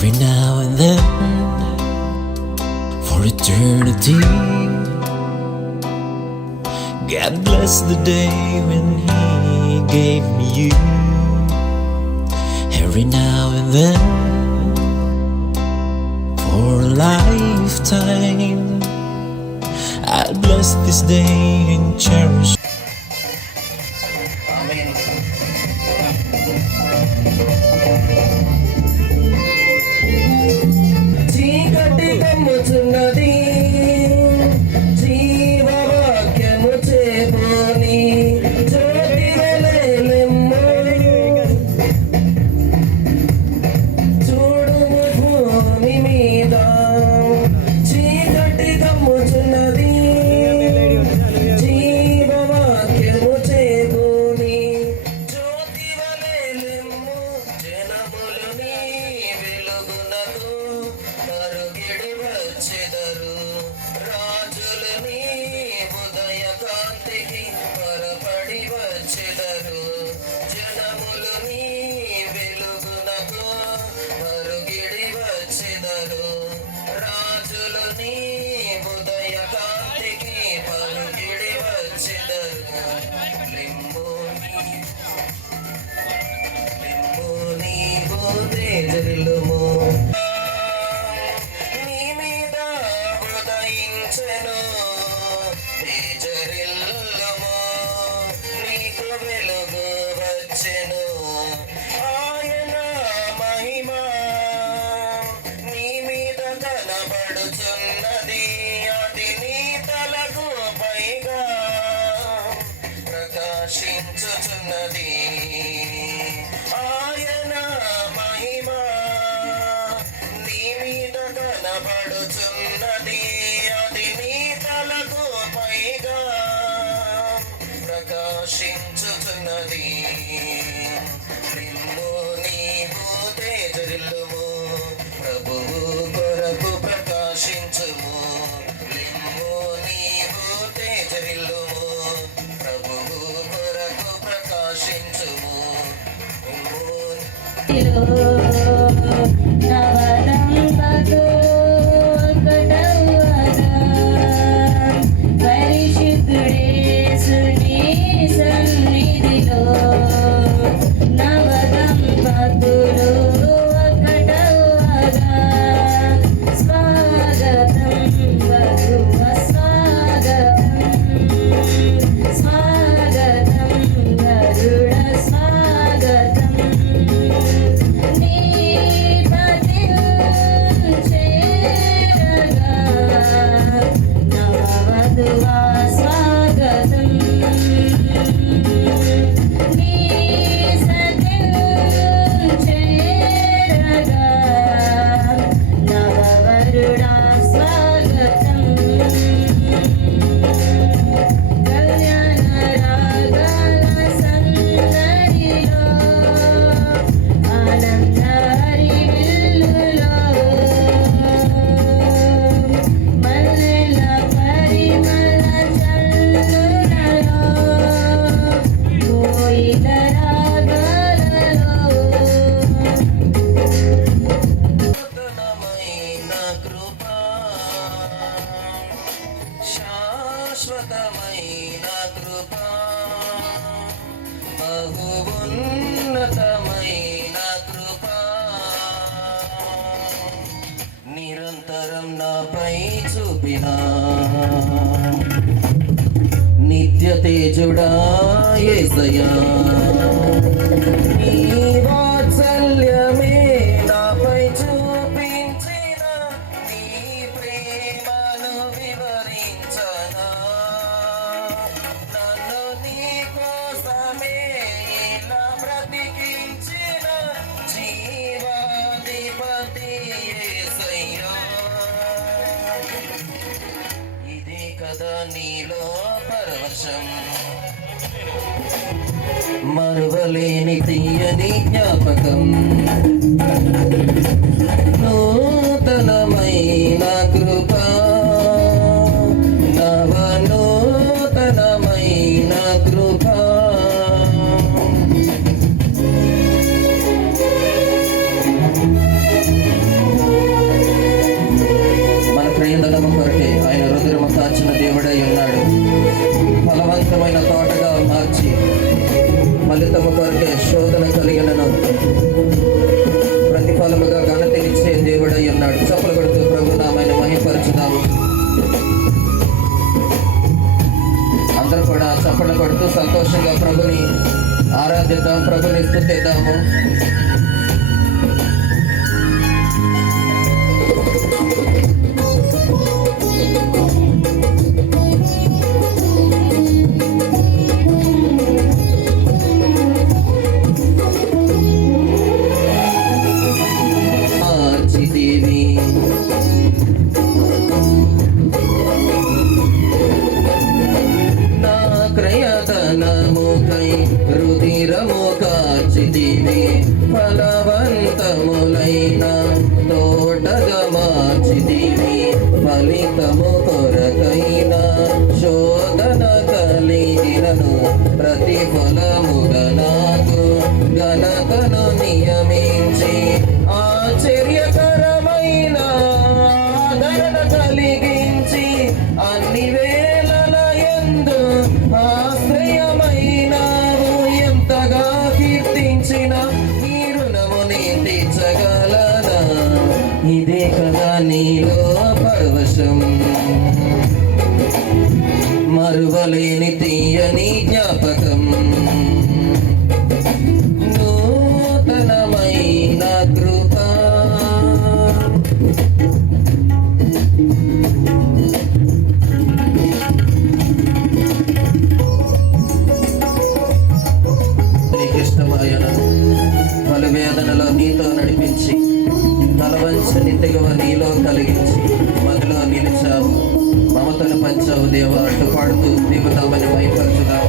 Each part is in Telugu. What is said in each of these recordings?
every now and then for eternity. God bless the day when He gave me you. Every now and then for a lifetime, I'll bless this day and cherish. Amen. చీకటి కమ్ముచున్నది, జీవవాక్యము చేపోని జ్యోతి వెలెలెమ్ము. చూడుము భూమి మీద చీకటి కమ్ముచున్నది, జీవవాక్యము చేపోని జ్యోతి వెలెలెమ్ము. జనములు నీ వెలుగునకు మరుగిడి వచ్చెదరు, రాజులు నీ ఉదయ కాంతికి పరపడి వచ్చెదరు. జనములు నీ వెలుగునకు మరుగిడి వచ్చెదరు, రాజులు నీ ఉదయ కాంతికి పరుగిడి వచ్చెదరు. లింబు నీవు తేజరిల్లుము, నీ మీద ఉదయించెను. తేజరిల్లుము, నీకు వెలుగు వచ్చెను. ఆయన మహిమ నీ మీద కనబడుచున్నది, అది నీ తలకు పైగా ప్రకాశించుచున్నది. ఆయన మహిమ నీ మీద కనబడుచున్నది, అది నీ తలకు పైగా ప్రకాశించుచున్నది. నిన్ను నీవు తేజరిల్లుము, ప్రభువు కొరకు ప్రకాశించుము. నిన్ను నీవు తేజరిల్లుము, ప్రభువు కొరకు ప్రకాశించుము. నవదంపతో ఒకటవగా పరిశుద్ధుడేసుని సన్నిధిలో, నవదంపతులు ఒకటవగా స్వాగతం వధువ స్వాగతం, స్వాగతం వరుడ స్వాగతం. శాశ్వతమైన కృప, బహు ఉన్నతమైన కృప, నిరంతరం నాపై చూపిన నిత్య తేజుడా యేసయ్యా. నీ వాత్సల్యమే నాపై చూపించిన, నీ ప్రేమను వివరించనా. నన్ను నీ కోసమే ఇలా బ్రతికించిన జీవాధిపతి యేసయ్యా. ఇదే కదా నీలో పరవశం, మరువలేని తీయని జ్ఞాపకం. నూతనమైన కృప, నవనూతనమైన కృప, ప్రతిఫలముగా ఘనతనిచ్చే దేవుడై ఉన్నాడు. చప్పలు కొడుతూ ప్రభు నామాన్ని మహిమపరచుదాము. అందరూ కూడా చప్పలు కొడుతూ సంతోషంగా ప్రభుని ఆరాధిద్దాం, ప్రభుని స్తుతిద్దాము. మార్చితివి నా క్రయధనముకై రుధిరము కార్చితివి, ఫలవంతములైన తోటగా మార్చితివి, ఫలితము కొరకైన శోధన కలిగినను ప్రతిఫలముగా నాకు ఘనతను నియమించి ఆశ్చర్యకరమైన ఆదరణ కలిగించి అన్ని వేళల యందు ఆశ్రయమైనావు. ఎంతగా కీర్తించిన ఈ రుణముని తీర్చగలనా? ఇదే కదా నీలో పరవశం, మరువలేని తీయని జ్ఞాపకం, నూతనమైన కృప. నీకిష్టమైన పలు వేదనలో నీతో నడిపించి తలవంచని తెగువ నీలో కలిగించి మదిలో నిలిచావు, మమతను పంచావు దేవ అంటూ పాడుతూ దేవుతామని మహిమపరచుదాం.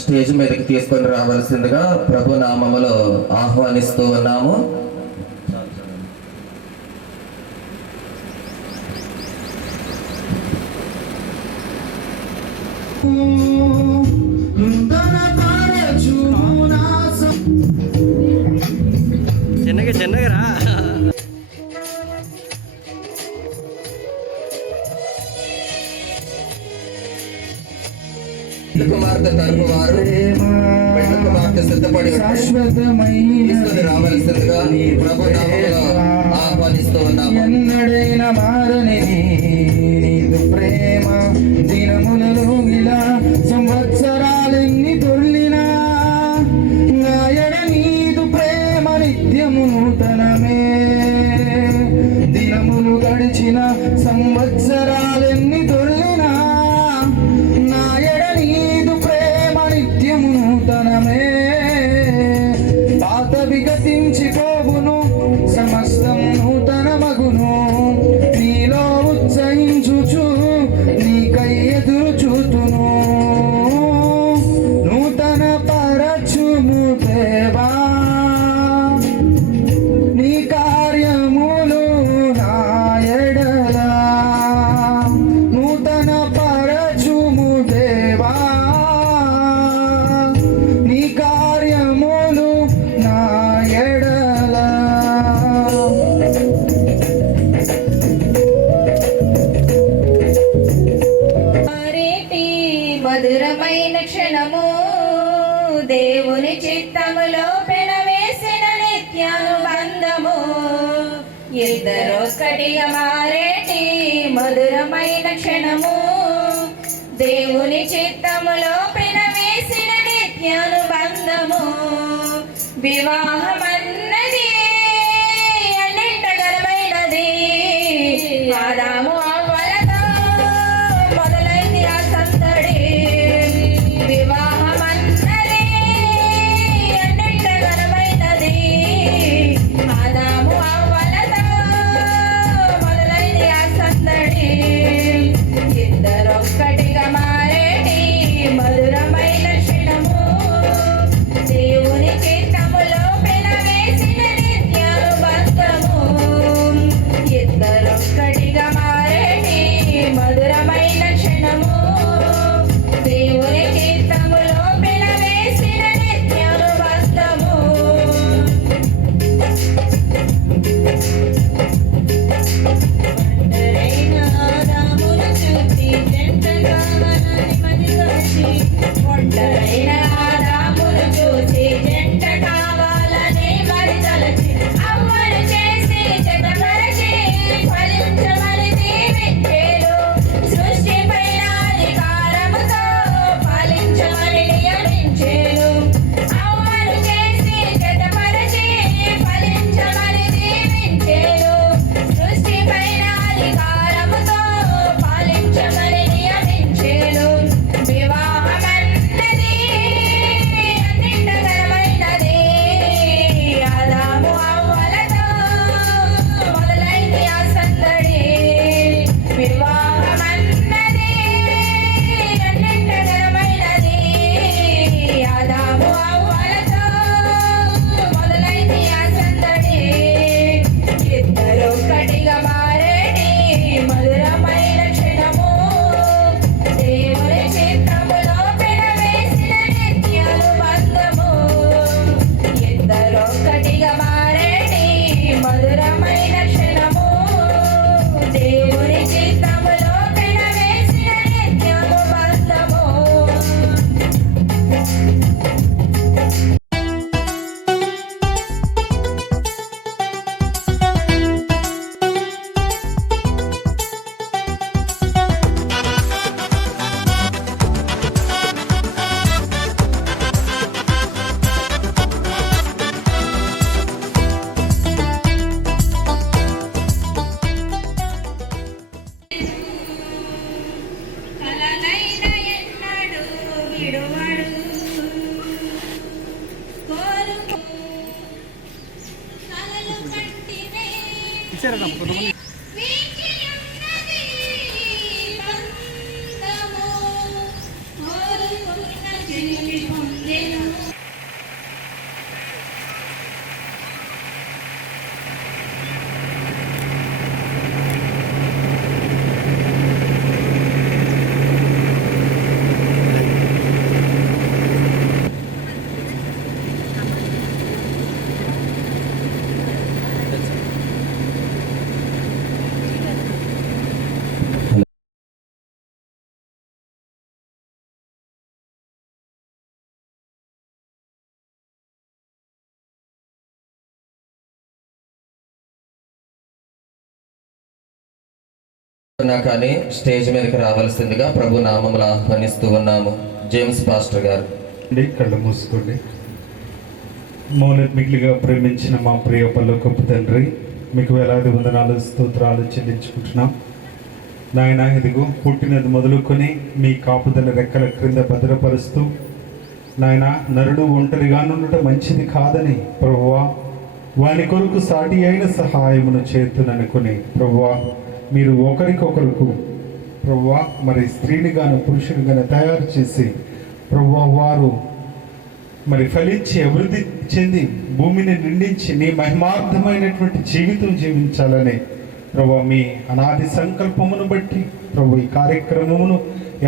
స్టేజ్ మీదకి తీసుకొని రావాల్సిందిగా ప్రభు నామములో ఆహ్వానిస్తూ ఉన్నాము. చిన్నగా రా. కుమార్తె తరపు వారు పెళ్లి కుమార్తె సిద్ధపడి తీసుకొని రావాల్సిందిగా ప్రభు నామములో ఆహ్వానిస్తూ ఉన్నాము. ఎన్నడైనా మారనిది నీదు ప్రేమ, దినములలో ఇలా సంవత్సరాలెన్ని తొల్లినా నాయడ నీదు ప్రేమ నిత్యము నూతనమే. దినములు గడిచిన సంవత్సరాలెన్ని తొల్లినా నాయడ నీదు ప్రేమ నిత్యము నూతనమే. పాత విగతించిపోవును, సమస్తం నూతన మగును. నీలో ఉత్సహించుచు నీకై ఎదురు చూతును. నూతన పరచుము దేవా నీ కార్యములు నా ఎడల. నూతన పరచుము దేవా నీ కార్యములు నా ఎడల. మారేటి మధురమైన క్షణము, దేవుని చిత్తములో పెనవేసిన నిత్యానుబంధము. ఇద్దరొక్కటిగా మారేటి మధురమైన క్షణము, దేవుని చిత్తములో పెనవేసిన నిత్యానుబంధము. వివాహమన్నది అన్నింటగరమైనది, ఆదాము అవ్వలతో మొదలైంది ఆ సందడి. వివాహమన్నది అన్నింటగరమైనది, ఆదాము అవ్వలతో మొదలైంది ఆ సందడి. ఇద్దరొక్కటిగా మారేటి మధురమైన క్షణము, దేవుని చిత్తములో పెనవేసిన ఇచ్చారన్న కొంతమంది. కానీ స్టేజ్ మీదకి రావాల్సిందిగా ప్రభు నామములు ఆహ్వానిస్తూ ఉన్నాము. జేమ్స్ పాస్టర్ గారు. కళ్ళు మూసుకోండి. మౌనట్ మిగిలిగా ప్రేమించిన మా ప్రియ పరలోకపు తండ్రి, మీకు వేలాది వందనాలు స్తోత్రాలు చెల్లించుకుంటున్నాం. నాయన, ఇదిగో పుట్టినది మొదలుకొని మీ కాపుదల రెక్కల క్రింద భద్రపరుస్తూ, నాయన, నరుడు ఒంటరిగా నుండటం మంచిది కాదని ప్రభువా, వాని కొరకు సాటి అయిన సహాయమును చేతుననుకుని ప్రభువా, మీరు ఒకరికొకరికి ప్రభువా మరి స్త్రీని గాను పురుషుని గాను తయారు చేసి ప్రభువా వారు మరి ఫలించి అభివృద్ధి చెంది భూమిని నిండించి నీ మహిమార్థమైనటువంటి జీవితం జీవించాలని ప్రభువా మీ అనాది సంకల్పమును బట్టి ప్రభు ఈ కార్యక్రమమును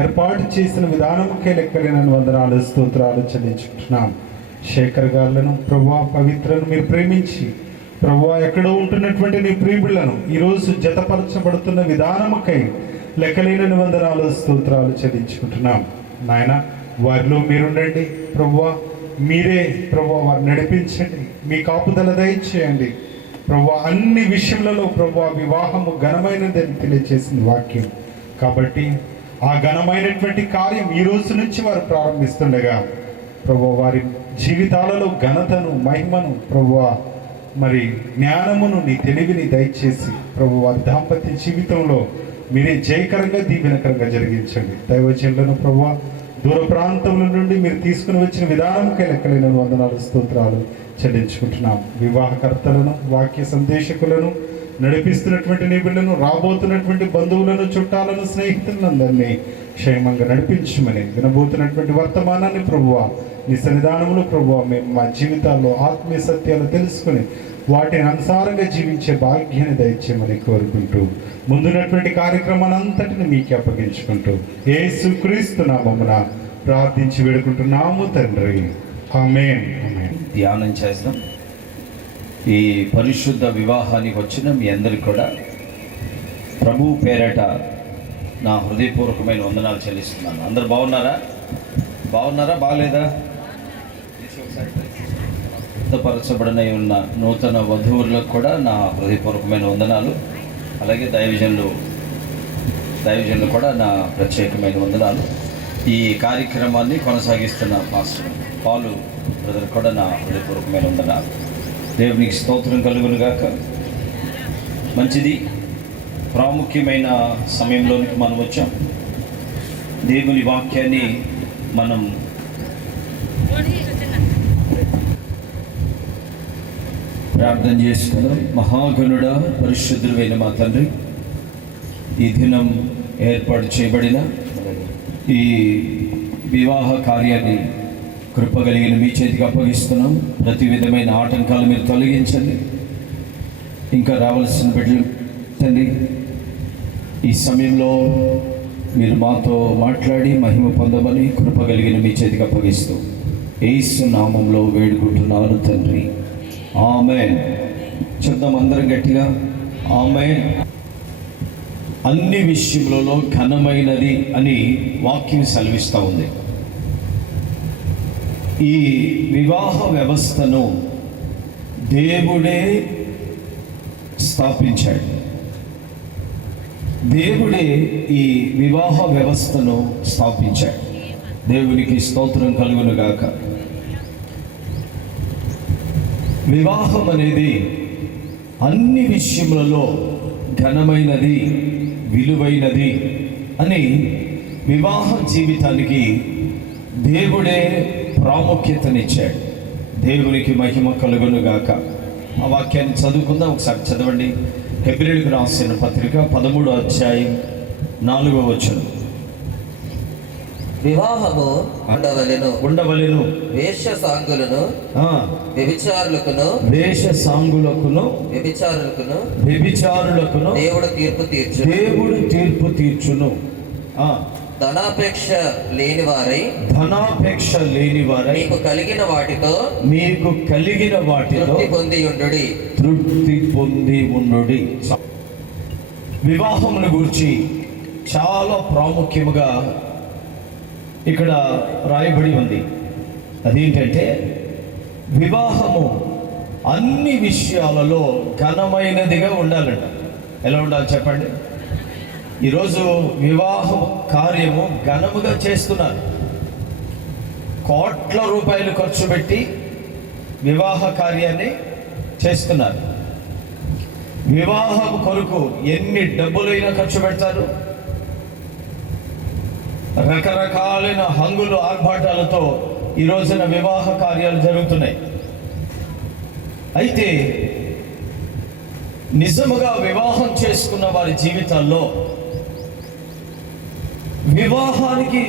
ఏర్పాటు చేసిన విధానముకే లెక్కలేని వందనాలు స్తోత్రాలు చెల్లించుకుంటున్నాం. శేఖర్ గారులను ప్రభువా పవిత్రను మీరు ప్రేమించి ప్రభువా ఎక్కడో ఉంటున్నటువంటి నీ ప్రియులను ఈరోజు జతపరచబడుతున్న విధానముకై లెక్కలేని వందనాలు స్తోత్రాలు చెల్లించుకుంటున్నాం. నాయన, వారిలో మీరుండండి ప్రభువా, మీరే ప్రభువా వారిని నడిపించండి, మీ కాపుదల దయచేయండి ప్రభువా. అన్ని విషయములలో ప్రభువా వివాహము ఘనమైనదని తెలియజేసింది వాక్యం. కాబట్టి ఆ ఘనమైనటువంటి కార్యం ఈ రోజు నుంచి వారు ప్రారంభిస్తుండగా ప్రభువా వారి జీవితాలలో ఘనతను మహిమను ప్రభువా మరి జ్ఞానమును నీ తెలివిని దయచేసి ప్రభు వారి దాంపత్య జీవితంలో మీరే జయకరంగా దీవెనకరంగా జరిగించండి. దైవజనులను ప్రభువా దూర ప్రాంతముల నుండి మీరు తీసుకుని వచ్చిన విధానంకై లెక్కలేని వందనాలు స్తోత్రాలు చెల్లించుకుంటున్నాం. వివాహకర్తలను వాక్య సందేశకులను నడిపిస్తున్నటువంటి నీ బిడ్డలను, రాబోతున్నటువంటి బంధువులను, చుట్టాలను, స్నేహితులను అందరినీ క్షేమంగా నడిపించమని వినబోతున్నటువంటి వర్తమానాన్ని ప్రభువా నీ సన్నిధానంలో ప్రభువా మేము మా జీవితాల్లో ఆత్మీయ సత్యాలు తెలుసుకుని వాటిని అనుసారంగా జీవించే భాగ్యాన్ని దయచేయమని కోరుకుంటూ ముందున్నటువంటి కార్యక్రమాన్ని అంతటిని మీకే అప్పగించుకుంటూ యేసుక్రీస్తు నామమున ప్రార్థించి వేడుకుంటున్నాము తండ్రి. ఆమేన్. ఆమేన్. ధ్యానం చేద్దాం. ఈ పరిశుద్ధ వివాహానికి వచ్చిన మీ అందరికీ కూడా ప్రభు పేరట నా హృదయపూర్వకమైన వందనాలు చెల్లిస్తున్నాను. అందరు బాగున్నారా? బాగలేదా? సిద్ధపరచబడిన ఉన్న నూతన వధువులకు కూడా నా హృదయపూర్వకమైన వందనాలు. అలాగే దైవజనులు కూడా నా ప్రత్యేకమైన వందనాలు. ఈ కార్యక్రమాన్ని కొనసాగిస్తున్న మాస్టర్ పాలు బ్రదర్ కూడా నా హృదయపూర్వకమైన వందనాలు. దేవునికి స్తోత్రం కలుగును గాక. మంచిది, ప్రాముఖ్యమైన సమయంలోనికి మనం వచ్చాం. దేవుని వాక్యాన్ని మనం ప్రార్థన చేసుకుందాం. మహాగణుడ పరిశుద్ధుడైన మా తండ్రి, ఈ దినం ఏర్పాటు చేయబడిన ఈ వివాహ కార్యాన్ని కృపగలిగిన మీ చేతికి అప్పగిస్తున్నాం. ప్రతి విధమైన ఆటంకాలు మీరు తొలగించండి. ఇంకా రావాల్సిన బిడ్డలు తండ్రి, ఈ సమయంలో మీరు మాతో మాట్లాడి మహిమ పొందమని కృపగలిగిన మీ చేతికి అప్పగిస్తూ యేసు నామంలో వేడుకుంటున్నాను తండ్రి. ఆమేన్. చెప్దాం అందరం గట్టిగా, ఆమేన్. అన్ని విషయములలో ఘనమైనది అని వాక్యం సెలవిస్తూ ఉంది. ఈ వివాహ వ్యవస్థను దేవుడే స్థాపించాడు. దేవుడే ఈ వివాహ వ్యవస్థను స్థాపించాడు. దేవునికి స్తోత్రం కలుగును గాక. వివాహం అనేది అన్ని విషయములలో ఘనమైనది, విలువైనది అని వివాహ జీవితానికి దేవుడే ప్రాముఖ్యతనిచ్చాడు. దేవునికి మహిమ కలుగును గాక. ఆ వాక్యాన్ని చదువుకుందాం. ఒకసారి చదవండి. హెబ్రీయులకు రాసిన పత్రిక 13వ అధ్యాయం 4వ వచనం. వివాహము ఉండవలెను వేశ్య సాంగులను ఆ, వ్యభిచారులకును వ్యభిచారులకును దేవుడు తీర్పు తీర్చును. ఆ, ధనాపేక్ష లేని వారై మీకు కలిగిన వాటితో తృప్తి పొంది ఉండుడి. వివాహమును గురించి చాలా ప్రాముఖ్యముగా ఇక్కడ రాయబడి ఉంది. అదేంటంటే వివాహము అన్ని విషయాలలో ఘనమైనదిగా ఉండాలంట. ఎలా ఉండాలి చెప్పండి? ఈరోజు వివాహ కార్యము ఘనముగా చేస్తున్నారు. కోట్ల రూపాయలు ఖర్చు పెట్టి వివాహ కార్యాన్ని చేస్తున్నారు. వివాహం కొరకు ఎన్ని డబ్బులైనా ఖర్చు పెడతారు. రకరకాలైన హంగులు ఆర్భాటాలతో ఈ రోజున వివాహ కార్యాలు జరుగుతున్నాయి. అయితే నిజముగా వివాహం చేసుకున్న వారి జీవితాల్లో వివాహానికి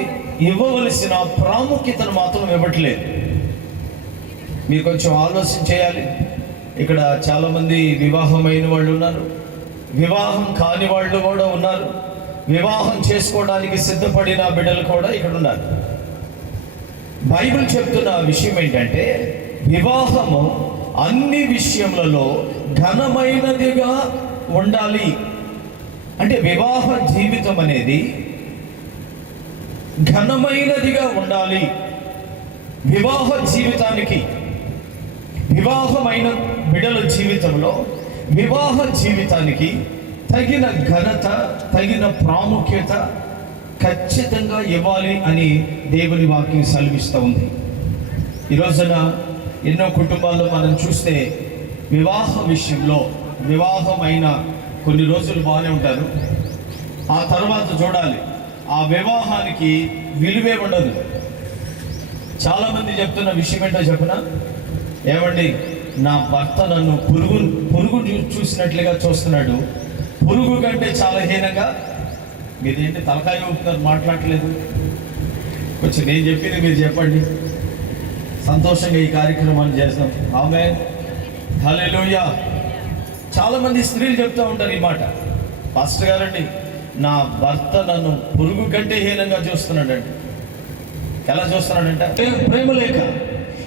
ఇవ్వవలసిన ప్రాముఖ్యతను మాత్రం ఇవ్వట్లేదు. మీరు కొంచెం ఆలోచన చేయాలి. ఇక్కడ చాలామంది వివాహమైన వాళ్ళు ఉన్నారు, వివాహం కాని వాళ్ళు కూడా ఉన్నారు, వివాహం చేసుకోవడానికి సిద్ధపడిన బిడ్డలు కూడా ఇక్కడ ఉన్నారు. బైబిల్ చెప్తున్న విషయం ఏంటంటే వివాహము అన్ని విషయములలో ఘనమైనదిగా ఉండాలి. అంటే వివాహ జీవితం అనేది ఘనమైనదిగా ఉండాలి. వివాహ జీవితానికి, వివాహమైన బిడ్డల జీవితంలో వివాహ జీవితానికి తగిన ఘనత, తగిన ప్రాముఖ్యత ఖచ్చితంగా ఇవ్వాలి అని దేవుని వాక్యం సెలవిస్తూ ఉంది. ఈ రోజున ఎన్నో కుటుంబాల్లో మనం చూస్తే వివాహ విషయంలో వివాహమైన కొన్ని రోజులు బాగానే ఉంటారు, ఆ తర్వాత చూడాలి ఆ వివాహానికి విలువే ఉండదు. చాలామంది చెప్తున్న విషయం ఏంటో చెప్పనా? ఏమండి, నా భర్త నన్ను పురుగు చూసినట్లుగా చూస్తున్నాడు, పురుగు కంటే చాలా హీనంగా. మీరేంటి తలకాయ ఊపుతున్నారు, మాట్లాడలేదు? కొంచెం నేను చెప్పింది మీరు చెప్పండి. సంతోషంగా ఈ కార్యక్రమాన్ని చేస్తాం. ఆమేన్, హల్లెలూయా. చాలామంది స్త్రీలు చెప్తూ ఉంటారు ఈ మాట, పాస్టర్ గారండి నా భర్త నన్ను పురుగు కంటే హీనంగా చూస్తున్నాడండి. ఎలా చూస్తున్నాడంటే ప్రేమ లేక.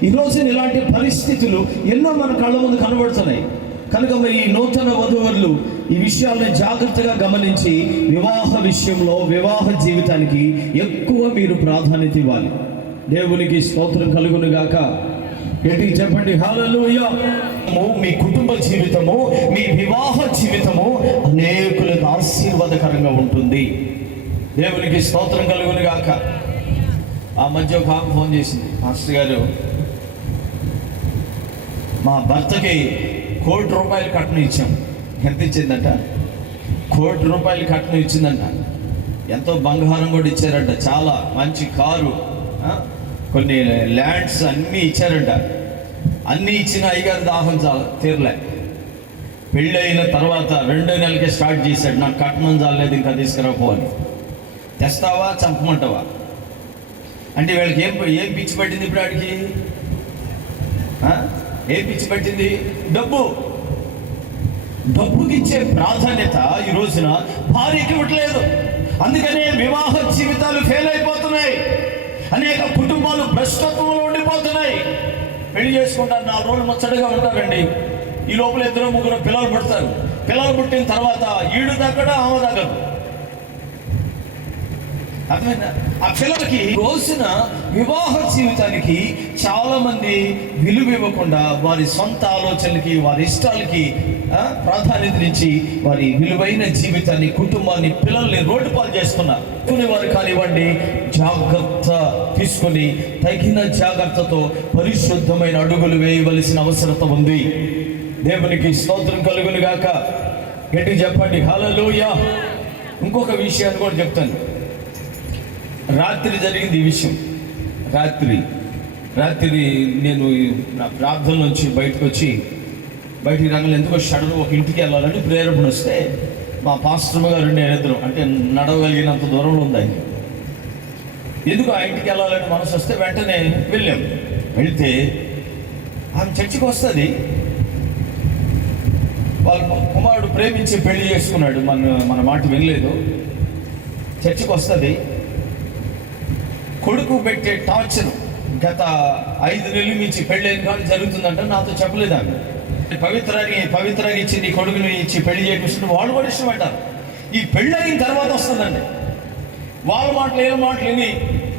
ఈరోజు ఇలాంటి పరిస్థితులు ఎన్నో మన కళ్ళ ముందు కనబడుతున్నాయి. కనుక మరి ఈ నూతన వధూవరులు ఈ విషయాలను జాగ్రత్తగా గమనించి వివాహ విషయంలో, వివాహ జీవితానికి ఎక్కువ మీరు ప్రాధాన్యత ఇవ్వాలి. దేవునికి స్తోత్రం కలుగును గాక. ఏంటి చెప్పండి, హల్లెలూయా. మీ కుటుంబ జీవితము, మీ వివాహ జీవితము అనేకులకు ఆశీర్వాదకరంగా ఉంటుంది. దేవునికి స్తోత్రం కలుగును గాక. ఆ మధ్య ఒక ఆమె ఫోన్ చేసింది, మాస్టర్ గారు మా భర్తకి ₹1,00,00,000 కట్నం ఇచ్చాం. ఎంత ఇచ్చిందంట? ₹1,00,00,000 కట్నం ఇచ్చిందంట. ఎంతో బంగారం కూడా ఇచ్చారంట, చాలా మంచి కారు, కొన్ని ల్యాండ్స్ అన్నీ ఇచ్చారంట. అన్నీ ఇచ్చిన అయ్యగారి దాహం చాలా తీరలే. పెళ్ళి అయిన తర్వాత 2 నెలలకే స్టార్ట్ చేశాడు, నాకు కట్నం చాలేదు, ఇంకా తీసుకురాపోవాలి. తెస్తావా చంపమంటావా అంటే వీళ్ళకి ఏం పిచ్చి పట్టింది ఇప్పుడు? వాడికి ఏం పిచ్చి పట్టింది? డబ్బుకి ఇచ్చే ప్రాధాన్యత ఈ రోజున భార్యకి ఇవ్వట్లేదు. అందుకనే వివాహ జీవితాలు ఫెయిల్ అయిపోతున్నాయి. అనేక కుటుంబాలు భ్రష్టత్వంలో ఉండిపోతున్నాయి. పెళ్లి చేసుకుంటారు, 4 రోజులు ముచ్చటగా ఉంటారండి. ఈ లోపల 2-3 పిల్లలు పుడతారు. పిల్లలు పుట్టిన తర్వాత ఈడు తగ్గడ, ఆమె తగ్గదు. అర్థమైందా? ఆ పిల్లలకి రోజున వివాహ జీవితానికి చాలా మంది విలువ ఇవ్వకుండా వారి సొంత ఆలోచనలకి, వారి ఇష్టాలకి ప్రాధాన్యతనిచ్చి వారి విలువైన జీవితాన్ని, కుటుంబాన్ని, పిల్లల్ని రోడ్డు పాలు చేస్తున్నారు. వారు కానివ్వండి, జాగ్రత్త తీసుకుని తగిన జాగ్రత్తతో పరిశుద్ధమైన అడుగులు వేయవలసిన అవసరత ఉంది. దేవునికి స్తోత్రం కలుగును గాక. గట్టి చెప్పండి, హల్లెలూయా. ఇంకొక విషయాన్ని కూడా చెప్తాను. రాత్రి జరిగింది ఈ విషయం. రాత్రి నేను నా ప్రార్థన నుంచి బయటకు వచ్చి బయటికి రంగులు ఎందుకో షడలు ఒక ఇంటికి వెళ్ళాలంటే ప్రేరేపణ వస్తే మా పాస్టర్ గారు నేనిద్దరం అంటే నడవగలిగినంత దూరంలో ఉంది ఆయన. ఎందుకు ఆ ఇంటికి వెళ్ళాలని మనసు వస్తే వెంటనే వెళ్ళాం. వెళ్తే ఆమె చర్చికి వస్తుంది. వాళ్ళ కుమారుడు ప్రేమించి పెళ్లి చేసుకున్నాడు, మన మాట వినలేదు. చర్చికి వస్తుంది. కొడుకు పెట్టే టార్చర్ గత 5 నెలల నుంచి పెళ్ళైన కానీ జరుగుతుందంట. నాతో చెప్పలేదు ఆమె. పవిత్రంగా ఇచ్చి నీ కొడుకుని ఇచ్చి పెళ్లి చేయించుకుంటే వాళ్ళు కూడా ఇష్టం అంటారు. ఈ పెళ్ళయిన తర్వాత వస్తుందండి. వాళ్ళ మాటలు ఏ మాటలు విని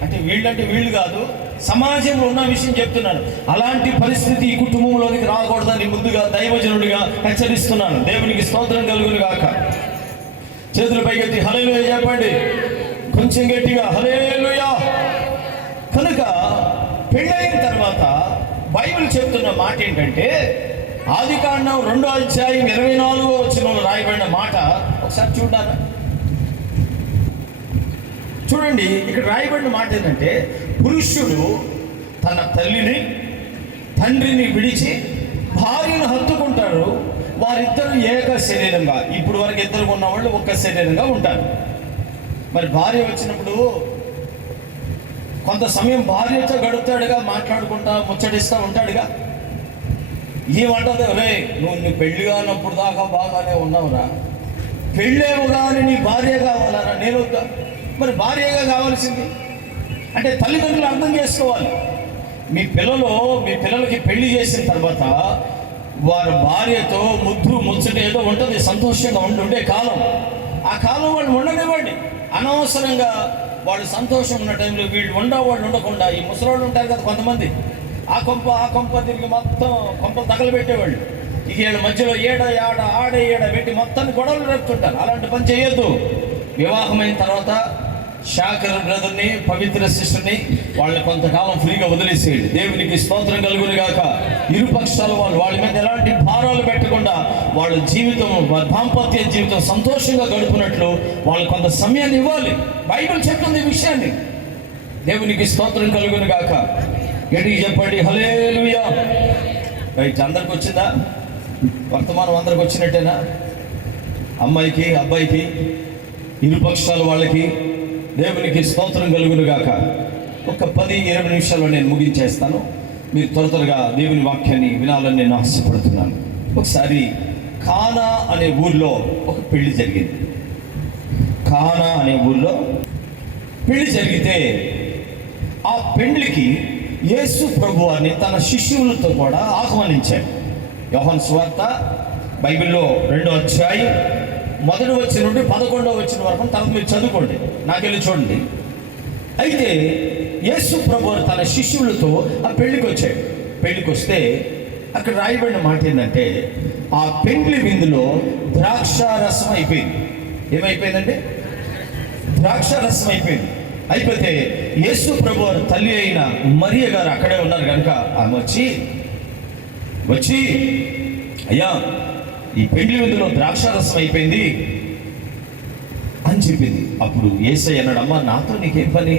అంటే వీళ్ళంటే వీళ్ళు కాదు, సమాజంలో ఉన్న విషయం చెప్తున్నాను. అలాంటి పరిస్థితి ఈ కుటుంబంలోనికి రాకూడదని ముందుగా దైవజనుడిగా హెచ్చరిస్తున్నాను. దేవునికి స్తోత్రం కలుగును గాక. చేతులు పైకెత్తి హల్లెలూయా చెప్పండి, కొంచెం గట్టిగా హల్లెలూయా. కనుక పెళ్ళైన తర్వాత బైబిల్ చెప్తున్న మాట ఏంటంటే, ఆదికాండం 2వ అధ్యాయం 24వ వచనంలో రాయబడిన మాట ఒకసారి చూడండి. ఇక్కడ రాయబడిన మాట ఏంటంటే, పురుషుడు తన తల్లిని తండ్రిని విడిచి భార్యను హత్తుకుంటారు, వారిద్దరు ఏక శరీరంగా. ఇప్పుడు వరకు ఇద్దరు ఉన్నవాళ్ళు ఒక్క శరీరంగా ఉంటారు. మరి భార్య వచ్చినప్పుడు కొంత సమయం భార్యతో గడుపుతాడుగా, మాట్లాడుకుంటా ముచ్చటిస్తూ ఉంటాడుగా. ఏమంటది, రే నువ్వు నీ పెళ్లి కానప్పుడు దాకా బాగానే ఉన్నావురా, పెళ్ళేమో కానీ నీ భార్య కావాలరా. నేను మరి భార్యగా కావాల్సింది అంటే తల్లిదండ్రులు అర్థం చేసుకోవాలి. మీ పిల్లలకి పెళ్లి చేసిన తర్వాత వారి భార్యతో ముచ్చట ఏదో ఉంటుంది, సంతోషంగా ఉండే కాలం. ఆ కాలం వాళ్ళు ఉండనివ్వండి. అనవసరంగా వాళ్ళు సంతోషం ఉన్న టైంలో వీళ్ళు వాళ్ళు ఉండకుండా ఈ ముసలోళ్ళు ఉంటారు కదా కొంతమంది, ఆ కొంప తిరిగి మొత్తం కొంపలు తగలబెట్టేవాళ్ళు. ఇక వీళ్ళ మధ్యలో ఏడ పెట్టి మొత్తాన్ని గొడవలు రేపుతుంటారు. అలాంటి పని చేయొద్దు. వివాహమైన తర్వాత శాఖర్ బ్రదర్ని, పవిత్ర సిస్టర్ని వాళ్ళని కొంతకాలం ఫ్రీగా వదిలేసేయండి. దేవునికి స్తోత్రం కలుగును గాక. ఇరుపక్షాలు వాళ్ళ మీద ఎలాంటి భారాలు పెట్టకుండా వాళ్ళ జీవితం, దాంపత్య జీవితం సంతోషంగా గడుపునట్లు వాళ్ళు కొంత సమయాన్ని ఇవ్వాలి. బైబిల్ చెప్తుంది ఈ విషయాన్ని. దేవునికి స్తోత్రం కలుగును గాక. గట్టిగా చెప్పండి హల్లెలూయా. రైట్, అందరికి వచ్చిందా? వర్తమానం అందరికి వచ్చినట్టేనా? అమ్మాయికి అబ్బాయికి ఇరుపక్షాల వాళ్ళకి దేవునికి స్తోత్రం కలుగును గాక. ఒక 10-20 నిమిషాల్లో నేను ముగించేస్తాను. మీరు త్వరగా దేవుని వాక్యాన్ని వినాలని నేను ఆశపడుతున్నాను. ఒకసారి కానా అనే ఊర్లో ఒక పెళ్లి జరిగింది. కానా అనే ఊర్లో పెళ్లి జరిగితే ఆ పెళ్లికి యేసు ప్రభువాన్ని తన శిష్యులతో కూడా ఆహ్వానించాడు. యోహాను సువార్త బైబిల్లో 2వ అధ్యాయం 1వ వచనం నుండి 11వ వచనం వరకు తర్వాత మీరు చదువుకోండి, నాకెళ్ళి చూడండి. అయితే యేసు ప్రభువు తన శిష్యులతో ఆ పెళ్లికి వచ్చాడు. పెళ్లికి వస్తే అక్కడ రాయబడిన మాట ఏంటంటే, ఆ పెళ్లి విందులో ద్రాక్షారసం అయిపోయింది. ఏమైపోయిందంటే ద్రాక్షారసం అయిపోయింది. అయిపోతే యేసు ప్రభువు తల్లి అయిన మరియ గారు అక్కడే ఉన్నారు కనుక ఆమె వచ్చి అయ్యా ఈ పెళ్లి విందులో ద్రాక్షారసం అయిపోయింది అని చెప్పింది. అప్పుడు యేసయ్య అన్నాడు, అమ్మా నాతో నీకేం పని,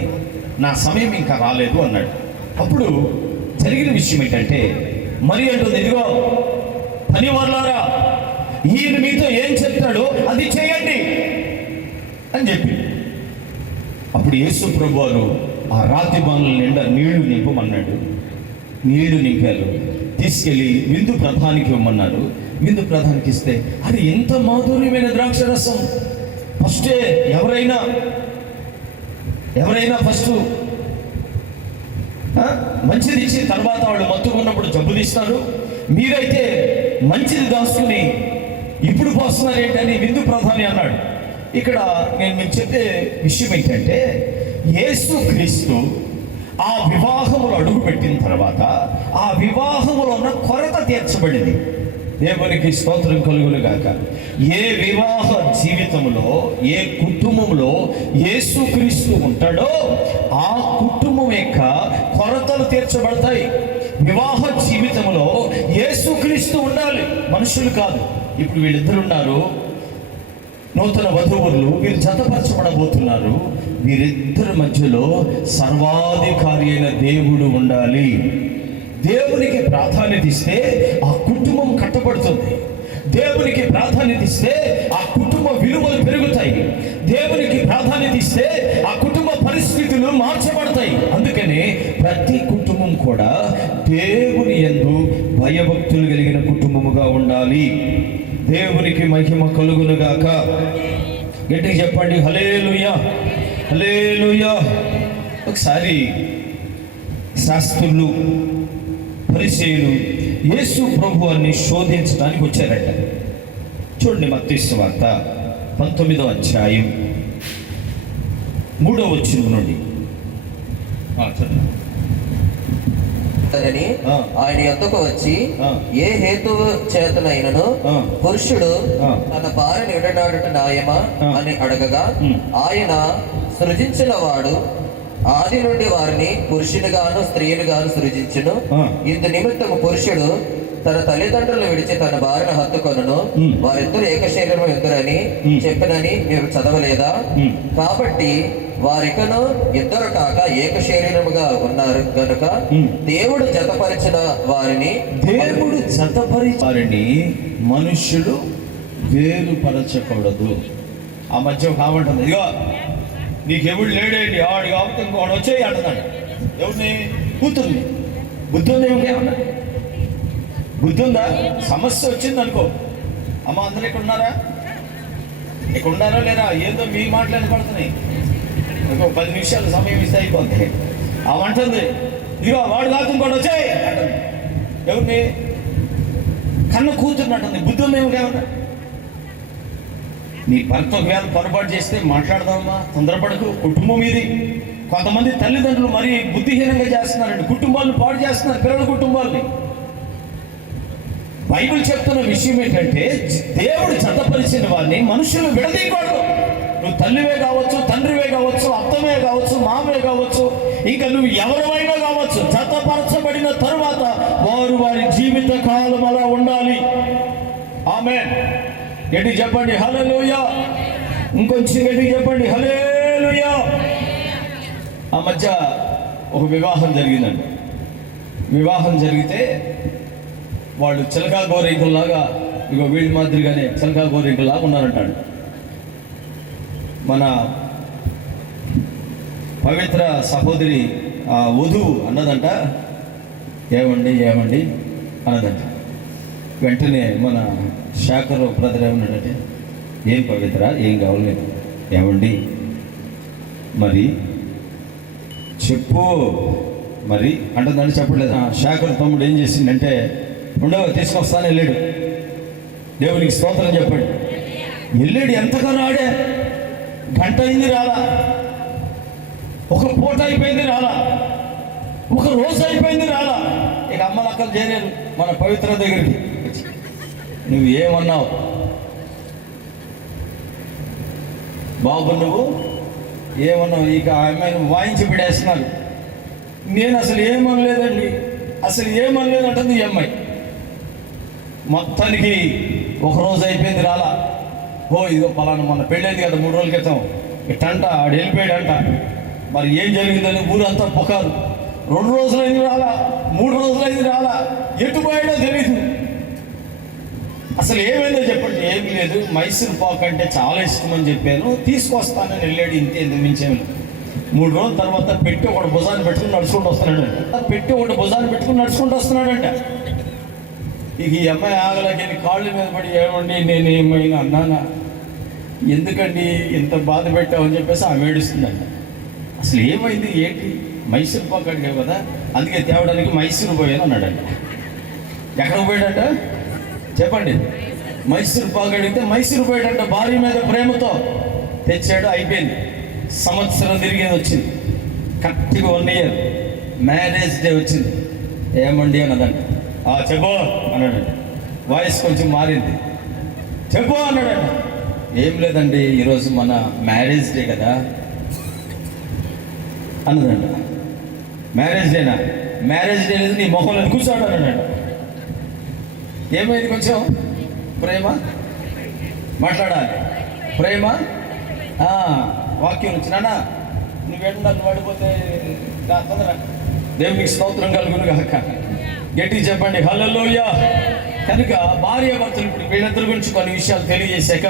నా సమయం ఇంకా రాలేదు అన్నాడు. అప్పుడు జరిగిన విషయం ఏంటంటే, మరి అంటుంది, ఇదిగో పని వాళ్ళారా, ఈయన మీతో ఏం చెప్తాడో అది చేయండి అని చెప్పి. అప్పుడు యేసు ప్రభువారు ఆ రాతి బాణల నిండా నీళ్లు నింపమన్నాడు. నీళ్లు నింపారు. తీసుకెళ్ళి విందు ప్రధానికి ఇవ్వమన్నారు. విందు ప్రధానికి ఇస్తే అది ఎంత మాధుర్యమైన ద్రాక్షరసం. ఫస్టే ఎవరైనా ఫస్ట్ మంచిది ఇచ్చి తర్వాత వాళ్ళు మత్తుకున్నప్పుడు జబ్బులు ఇస్తారు. మీరైతే మంచిది దాచుకుని ఇప్పుడు పోస్తున్నారు ఏంటని విందు ప్రధాని అన్నాడు. ఇక్కడ నేను మీకు చెప్పే విషయం ఏంటంటే, యేసు క్రీస్తు ఆ వివాహములు అడుగు పెట్టిన తర్వాత ఆ వివాహములో ఉన్న కొరత తీర్చబడింది. దేవునికి స్తోత్రం కలుగును గాక. ఏ వివాహ జీవితంలో, ఏ కుటుంబంలో యేసుక్రీస్తు ఉంటాడో ఆ కుటుంబం యొక్క కొరతలు తీర్చబడతాయి. వివాహ జీవితంలో యేసుక్రీస్తు ఉండాలి, మనుషులు కాదు. ఇప్పుడు వీళ్ళిద్దరు ఉన్నారు, నూతన వధువులు, వీరు జతపరచబడబోతున్నారు. వీరిద్దరి మధ్యలో సర్వాధికారి అయిన దేవుడు ఉండాలి. దేవునికి ప్రాధాన్యత ఇస్తే ఆ కుటుంబం కట్టబడుతుంది. దేవునికి ప్రాధాన్యత ఇస్తే ఆ కుటుంబ విలువలు పెరుగుతాయి. దేవునికి ప్రాధాన్యత ఇస్తే ఆ కుటుంబ పరిస్థితులు మార్చబడతాయి. అందుకనే ప్రతి కుటుంబం కూడా దేవుని యందు భయభక్తులు కలిగిన కుటుంబముగా ఉండాలి. దేవునికి మహిమ కలుగునుగాక. గట్టిగా చెప్పండి హల్లెలూయా, హల్లెలూయా. ఒకసారి శాస్త్రులు పరిసయ్యులు యేసు ప్రభువుని శోధించడానికి వచ్చారట. చూడండి మత్తయి సువార్త 19వ అధ్యాయం 3వ వచనం నుండి చూడండి. అని ఆ. ఆయన యొద్దకు వచ్చి ఆ. ఏ హేతువు చేతనైనను ఆ. పురుషుడు ఆ. తన భార్యను విడనాడుట న్యాయమా ఆ. అని అడగగా ఉమ్. ఆయన సృజించిన వాడు ఆది నుండి వారిని పురుషునిగాను స్త్రీనిగాను సృజించును. ఆ. ఇందు నిమిత్తము పురుషుడు తన తల్లిదండ్రులు విడిచి తన భార్యను హత్తుకొనును, ఉమ్. వారిద్దరు ఏక శరీరము ఎందురని ఉమ్. చెప్పినని మీరు చదవలేదా? ఉమ్. కాబట్టి వారికను ఇద్దరు కాక ఏక శరీరముగా ఉన్నారు గనుక ఉమ్. దేవుడు జతపరిచిన వారిని దేవుడు జతపరిచిన వారిని మనుష్యుడు వేరుపరచకూడదు. ఆ మధ్య ఒక ఆమె ఉంటుంది, ఇదిగో నీకెవడు లేడేంటి ఆడు కాబట్టి ఇంకోడు వచ్చేయి అంటున్నాడు. ఎవరిని? కూతుర్ని. బుద్ధి ఉంది ఇంకేమన్నా? బుద్ధి ఉందా? సమస్య వచ్చింది అనుకో, అమ్మ అందరూ ఇక్కడ ఉన్నారా? ఇక్కడ ఉన్నారా లేరా? ఏదో మీ మాటలు పడుతున్నాయి. ఇంకో 10 నిమిషాలు సమయం ఇస్తే అయిపోతుంది. అవంటుంది, ఇదిగో వాడు కాదు ఇంకోటి వచ్చాయి అంటుంది. ఎవరిని? కన్న కూతుర్ని అంటుంది. బుద్ధి ఉంది ఇంకేమన్నా? నీ భర్త ఒకవేళ పొరపాటు చేస్తే మాట్లాడదామా, తొందరపడకు. కుటుంబం ఇది. కొంతమంది తల్లిదండ్రులు మరీ బుద్ధిహీనంగా చేస్తున్నారండి, కుటుంబాలను పాడు చేస్తున్నారు, పిల్లల కుటుంబాలని. బైబిల్ చెప్తున్న విషయం ఏంటంటే దేవుడు జతపరిచిన వారిని మనుషులు విడదీయకూడదు. నువ్వు తల్లివే కావచ్చు, తండ్రివే కావచ్చు, అత్తమే కావచ్చు, మామే కావచ్చు, ఇంకా నువ్వు ఎవరివైనా కావచ్చు, జతపరచబడిన తరువాత వారు వారి జీవిత కాలం అలా ఉండాలి. ఆమేన్. గట్టి చెప్పండి హల్లెలూయా. ఇంకొంచెం గట్టి చెప్పండి హల్లెలూయా. ఆ మధ్య ఒక వివాహం జరిగిందండి. వివాహం జరిగితే వాళ్ళు చిలకా గోరింకల్లాగా, ఇగో వీళ్ళ మాదిరిగానే చిలకా గోరింకల్లాగా ఉన్నారంటాడు. మన పవిత్ర సహోదరి వధువు అన్నదంట, ఏమండి ఏమండి అన్నదంట. వెంటనే మన శాఖర్ బ్రదర్ ఏమన్నాడంటే, ఏం పవిత్ర, ఏం కావాలి లేదు, ఏమండి మరి చెప్పు మరి అంటుందని చెప్పలేదు. శాఖర్ తమ్ముడు ఏం చేసిండంటే, ఉండవ తీసుకొస్తాను వెళ్ళాడు. దేవునికి స్తోత్రం చెప్పాడు. వెళ్ళాడు, ఎంతగానో ఆడే. గంట అయింది రాలా, ఒక పూట అయిపోయింది రాలా, ఒక రోజు అయిపోయింది రాలా. ఇక అమ్మలక్కలు చేరారు మన పవిత్ర దగ్గరికి. నువ్వు ఏమన్నావు బాబు, నువ్వు ఏమన్నావు? ఇక ఆమెను వాయించి పెడేస్తున్నారు. నేను అసలు ఏమనలేదండి, అసలు ఏమనలేదంటుంది ఈ అమ్మాయి. మొత్తానికి ఒక రోజు అయిపోయింది రాలా. ఓ ఇదో పలానా మొన్న పెళ్ళైంది కదా 3 రోజుల క్రితం, ఇట్టంట ఆడు వెళ్ళిపోయాడంట. మరి ఏం జరిగిందని ఊరంతా పొకారు. 2 రోజులైంది రాలా, 3 రోజులైంది రాలా, ఎటు పోయాడో తెలీదు. అసలు ఏమైందో చెప్పండి. ఏం లేదు, మైసూర్ పాక్ అంటే చాలా ఇష్టం అని చెప్పాను, తీసుకొస్తానని వెళ్ళాడు. ఇంతే, ఎందుకు మించేమి. 3 రోజుల తర్వాత పెట్టి ఒకటి భుజాన్ని పెట్టుకుని నడుచుకుంటూ వస్తున్నాడంట. పెట్టి ఒకటి భుజాన్ని పెట్టుకుని నడుచుకుంటూ వస్తున్నాడంట. ఇక ఈ అమ్మాయి ఆగలేక కాళ్ళ మీద పడి, ఏమండి నేను ఏమైనా అన్నానా, ఎందుకండి ఇంత బాధ పెట్టామని చెప్పేసి ఆమె ఏడుస్తుందంట. అసలు ఏమైంది ఏంటి? మైసూర్ పాక్ అడిగావు కదా, అందుకే తేవడానికి మైసూరు పోయాను అన్నాడంట. ఎక్కడ పోయాడంట చెప్పండి? మైసూర్ పాక్ అడిగితే మైసూరు పోయాడంట. భార్య మీద ప్రేమతో తెచ్చాడు, అయిపోయింది. సంవత్సరం తిరిగేది వచ్చింది. కరెక్ట్గా 1 ఇయర్ మ్యారేజ్ డే వచ్చింది. ఏమండి అన్నదంట. చెప్పు అన్నాడంట. వాయిస్ కొంచెం మారింది. చెప్పు అన్నాడంట. ఏం లేదండి, ఈరోజు మన మ్యారేజ్ డే కదా అన్నదంట. మ్యారేజ్ డేనా? మ్యారేజ్ డే లేదు, నీ మొహంలో కూర్చోడు అన్నాడంట. ఏమైంది? కొంచెం ప్రేమ మాట్లాడాలి. ప్రేమ వాక్యం నుంచి నాన్న నువ్వు ఎండలు పడిపోతే తొందర దేవునికి స్తోత్రం కలుగును కాక. గట్టి చెప్పండి హల్లెలూయా. కనుక భార్య భర్తలు ఇప్పుడు వీళ్ళిద్దరి గురించి కొన్ని విషయాలు తెలియజేశాక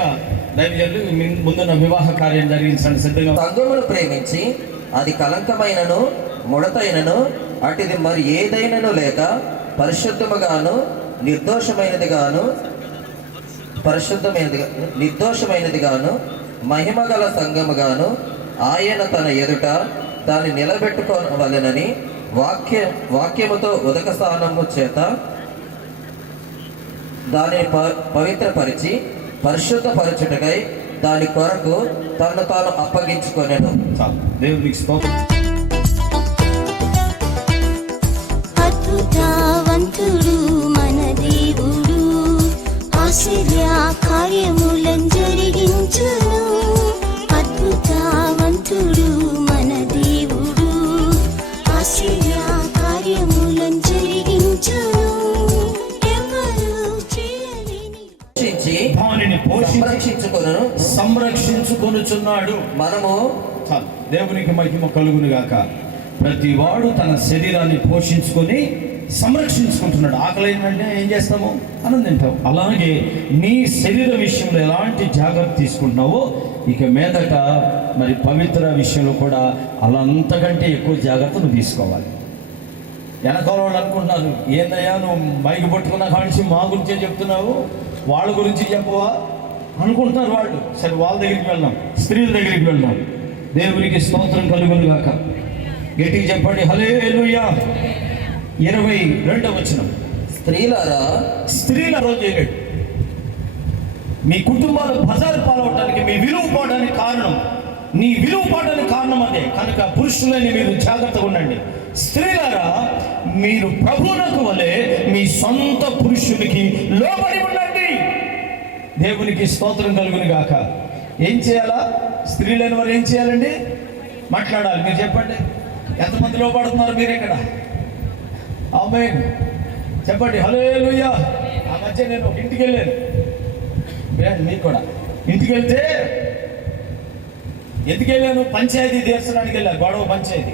దైవజనులు ముందున్న వివాహ కార్యం జరిగించండి సిద్ధంగా. సంఘమును ప్రేమించి అది కలంకమైనను ముడతైనను అటిది మరి ఏదైనను లేక పరిశుద్ధముగాను నిర్దోషమైనదిగాను మహిమగల సంఘముగాను ఆయన తన ఎదుట దాన్ని నిలబెట్టుకోవలెనని వాక్యముతో ఉదక స్నానము చేత దానిని పవిత్రపరిచి పరిశుద్ధపరచుటకై దాని కొరకు తను తాను అప్పగించుకొనెను. దేవునికి స్తోత్రం. అద్భుతవంతుడు మన దేవుడు, ఆశ్చర్య కార్యములను జరిగించును. అద్భుతవంతుడు మన దేవుడు, ఆశ్చర్య కార్యములను జరిగించును. ఎవరు చేయలేని దానిని సంరక్షించుకొనుచున్నాడు. మనము దేవునికి మహిమ కలుగును గాక. ప్రతి వాడు తన శరీరాన్ని పోషించుకొని సంరక్షించుకుంటున్నాడు. ఆకలినంటే ఏం చేస్తాము? అన్నం తింటావు. అలాగే నీ శరీర విషయంలో ఎలాంటి జాగ్రత్త తీసుకుంటున్నావో ఇక మీదట మరి పవిత్ర విషయంలో కూడా అలా అంతకంటే ఎక్కువ జాగ్రత్త నువ్వు తీసుకోవాలి. వెనకాల వాళ్ళు అనుకుంటున్నారు, ఏందయ్యా నువ్వు మైకి పట్టుకున్న కానించి మా గురించే చెప్తున్నావు, వాళ్ళ గురించి చెప్పవా అనుకుంటున్నారు వాళ్ళు. సరే, వాళ్ళ దగ్గరికి వెళ్దాం, స్త్రీల దగ్గరికి వెళ్దాం. దేవునికి స్తోత్రం కలుగును గాక. గట్టిగా చెప్పండి హల్లెలూయా. 22వ వచనం. స్త్రీల రోజు చేయలేడు. మీ కుటుంబాలు బజారు పాలవటానికి, మీ విలువ పోవడానికి కారణం, నీ విలువ పోవడానికి కారణం అదే. కనుక పురుషులని మీరు జాగ్రత్తగా ఉండండి. స్త్రీలారా, మీరు ప్రభువునకు వలె మీ సొంత పురుషునికి లోబడి ఉండండి. దేవునికి స్తోత్రం కలుగును గాక. ఏం చేయాలా? స్త్రీలైన వారు ఏం చేయాలండి? మాట్లాడాలి. మీరు చెప్పండి, ఎంతమంది లోపడుతున్నారు మీరు ఇక్కడ? ఆమేన్ చెప్పండి హల్లెలూయా. ఆ మధ్య నేను ఒక ఇంటికి వెళ్ళాను, మీకు కూడా ఇంటికి వెళ్తే ఎందుకు వెళ్ళాను? పంచాయతీ తీర్చడానికి వెళ్ళాను, గొడవ పంచాయతీ.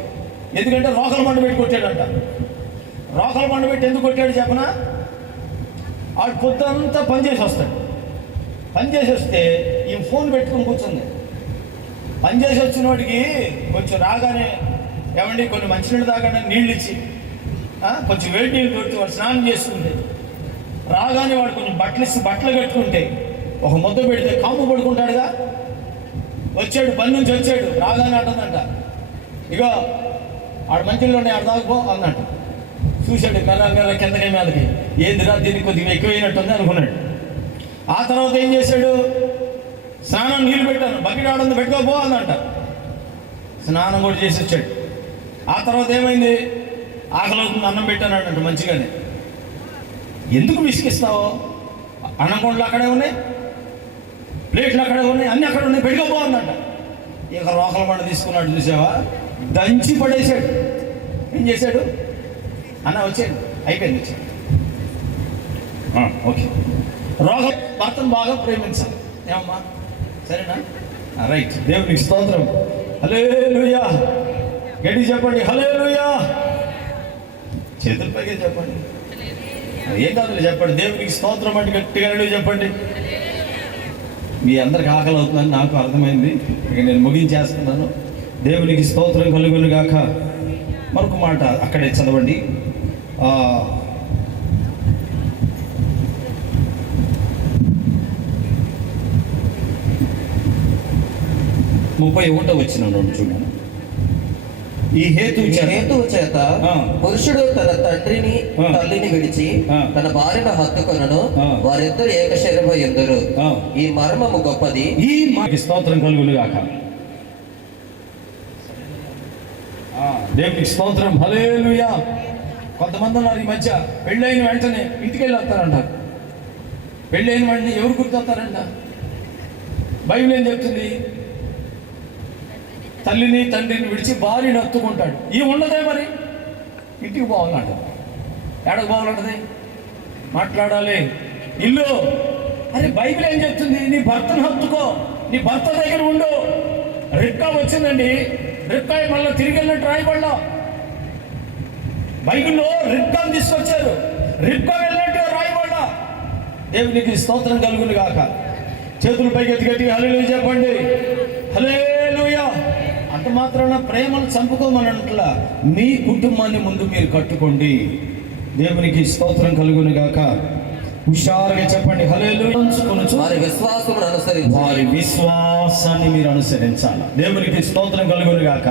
ఎందుకంటే రోకల మండ పెట్టి కొట్టాడంట. రోకల మండ పెట్టి ఎందుకు కొట్టాడు చెప్పనా? ఆడు పొద్దంతా పనిచేసి వస్తాడు. పనిచేసి వస్తే ఈ ఫోన్ పెట్టుకుని కూర్చుంది. పనిచేసి వచ్చిన వాడికి కొంచెం రాగానే ఏమండి కొన్ని మంచినీళ్ళు తాగానే నీళ్ళు ఇచ్చి కొంచెం వేడి నీళ్ళు కొట్టి వాడు స్నానం చేసుకుంటే, రాగానే వాడు కొంచెం బట్టలు కట్టుకుంటే ఒక ముద్ద పెడితే కాము పడుకుంటాడుగా. వచ్చాడు, పని నుంచి వచ్చాడు, రాగానే అంటుందంట, ఇగో ఆడు మంచిలో ఉన్నాయి, ఆడు తాగిపో అన్నట్టు. చూశాడు మెల్ల కిందకి మీదకి, ఏందిరా దీనికి కొద్దిగా ఎక్కువైనట్టుంది అనుకున్నాడు. ఆ తర్వాత ఏం చేశాడు? స్నానం నీళ్ళు పెట్టాను, బకెట్ ఆడుంది పెట్టుకోపో అన్నంట. స్నానం కూడా చేసి వచ్చాడు. ఆ తర్వాత ఏమైంది? ఆకలి అవుతుంది, అన్నం పెట్టాను అంట మంచిగానే. ఎందుకు విసిగిస్తావు? అన్నం కొండలు అక్కడే ఉన్నాయి, ప్లేట్లు అక్కడే ఉన్నాయి, అన్నీ అక్కడ ఉన్నాయి, పెట్టుకోపో అన్నట్ట. ఇక రోకల బండ తీసుకున్నాడు, చూసావా? దంచి పడేశాడు. ఏం చేశాడు? అన్న వచ్చాడు, అయిపోయింది, వచ్చాడు. ఓకే, రోగ భర్తను బాగా ప్రేమించాలి. ఏమమ్మా? సరేనా? రైట్. దేవునికి స్తోత్రం. హల్లెలూయా. గట్టి చెప్పండి హల్లెలూయా. చేతుల పైకి చెప్పండి, ఏం కాదు చెప్పండి. దేవునికి స్తోత్రం అంటే గట్టిగా చెప్పండి. మీ అందరికి ఆకలి అవుతుందని నాకు అర్థమైంది, ఇక నేను ముగించేస్తున్నాను. దేవునికి స్తోత్రం కలుగును గాక. మరొక మాట అక్కడే చదవండి. 31వ వచనం చూడండి. ఈ హేతువు చేత పురుషుడు తన తండ్రిని తల్లిని విడిచి తన భార్యను హత్తుకొనను, వారిద్దరు ఏక శరీరమై ఉందురు. ఈ మర్మము గొప్పది. ఈ స్తోత్రం కలుగును గాక. దేవునికి స్తోత్రం. హల్లెలూయా. కొంతమంది ఉన్నారు ఈ మధ్య, పెళ్ళైన వెంటనే ఇంటికి వెళ్ళి వస్తారంటారు. పెళ్ళైన వెంటనే ఎవరు గుర్తొస్తారంట? బైబిల్ ఏం చెప్తుంది? తల్లిని తండ్రిని విడిచి భార్యను హత్తుకుంటాడు. ఈ ఉండదే మరి ఇంటికి పోవాలంట. ఎక్కడికి పోవాలంటది? మాట్లాడాలి, ఇల్లు. అరే బైబిల్ ఏం చెప్తుంది? నీ భర్తను హత్తుకో, నీ భర్త దగ్గర ఉండు. రిక్కా వచ్చిందండి, రిక్కా మళ్ళీ తిరిగి వెళ్ళినట్టు రాయబడలా. బైబిల్లో రిబ్కాను తీసుకొచ్చారు. రిబ్కా వెళ్ళినట్టుగా రాయబడ్డా. దేవునికి స్తోత్రం కలుగును గాక. చేతులు పైకి ఎత్తి హల్లెలూయా చెప్పండి. హల్లెలూయా. అంత మాత్రాన ప్రేమను చంపుకోమన్నట్లా మీ కుటుంబాన్ని ముందు మీరు కట్టుకోండి. దేవునికి స్తోత్రం కలుగును గాక. హుషారుగా చెప్పండి హల్లెలూయా. వారి విశ్వాసమును అనుసరించి వారి విశ్వాసాన్ని మీరు అనుసరించాలి. దేవునికి స్తోత్రం కలుగును గాక.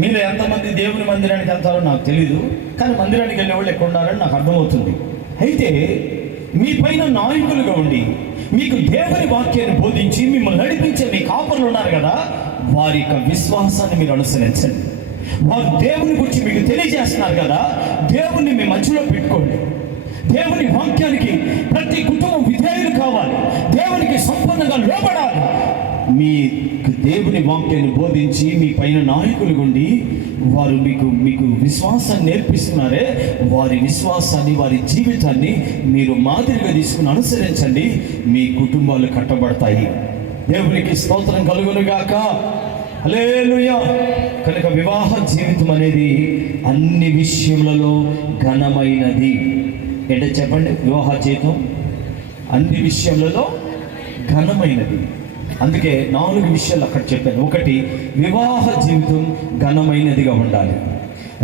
మీరు ఎంతమంది దేవుని మందిరానికి వెళ్తారో నాకు తెలీదు, కానీ మందిరానికి వెళ్ళే వాళ్ళు ఎక్కువ ఉన్నారని నాకు అర్థమవుతుంది. అయితే మీ పైన నాయకులుగా ఉండి మీకు దేవుని వాక్యాన్ని బోధించి మిమ్మల్ని నడిపించే మీ కాపర్లు ఉన్నారు కదా, వారి యొక్క విశ్వాసాన్ని మీరు అనుసరించండి. వారు దేవుని గురించి మీకు తెలియజేస్తున్నారు కదా, దేవుణ్ణి మీ మధ్యలో పెట్టుకోండి. దేవుని వాక్యానికి ప్రతి కుటుంబం విధేయులు కావాలి. దేవునికి సంపూర్ణంగా లోబడాలి. మీ దేవుని వాక్యాన్ని బోధించి మీ పైన నాయకులు ఉండి వారు మీకు విశ్వాసాన్ని నేర్పిస్తున్నారే, వారి విశ్వాసాన్ని వారి జీవితాన్ని మీరు మాదిరిగా తీసుకుని అనుసరించండి. మీ కుటుంబాలు కట్టబడతాయి. దేవునికి స్తోత్రం కలుగును గాక. హల్లెలూయా. కనుక వివాహ జీవితం అనేది అన్ని విషయములలో ఘనమైనది. ఏంటో చెప్పండి. వివాహ జీవితం అన్ని విషయములలో ఘనమైనది. అందుకే 4 విషయాలు అక్కడ చెప్పాను. 1, వివాహ జీవితం ఘనమైనదిగా ఉండాలి.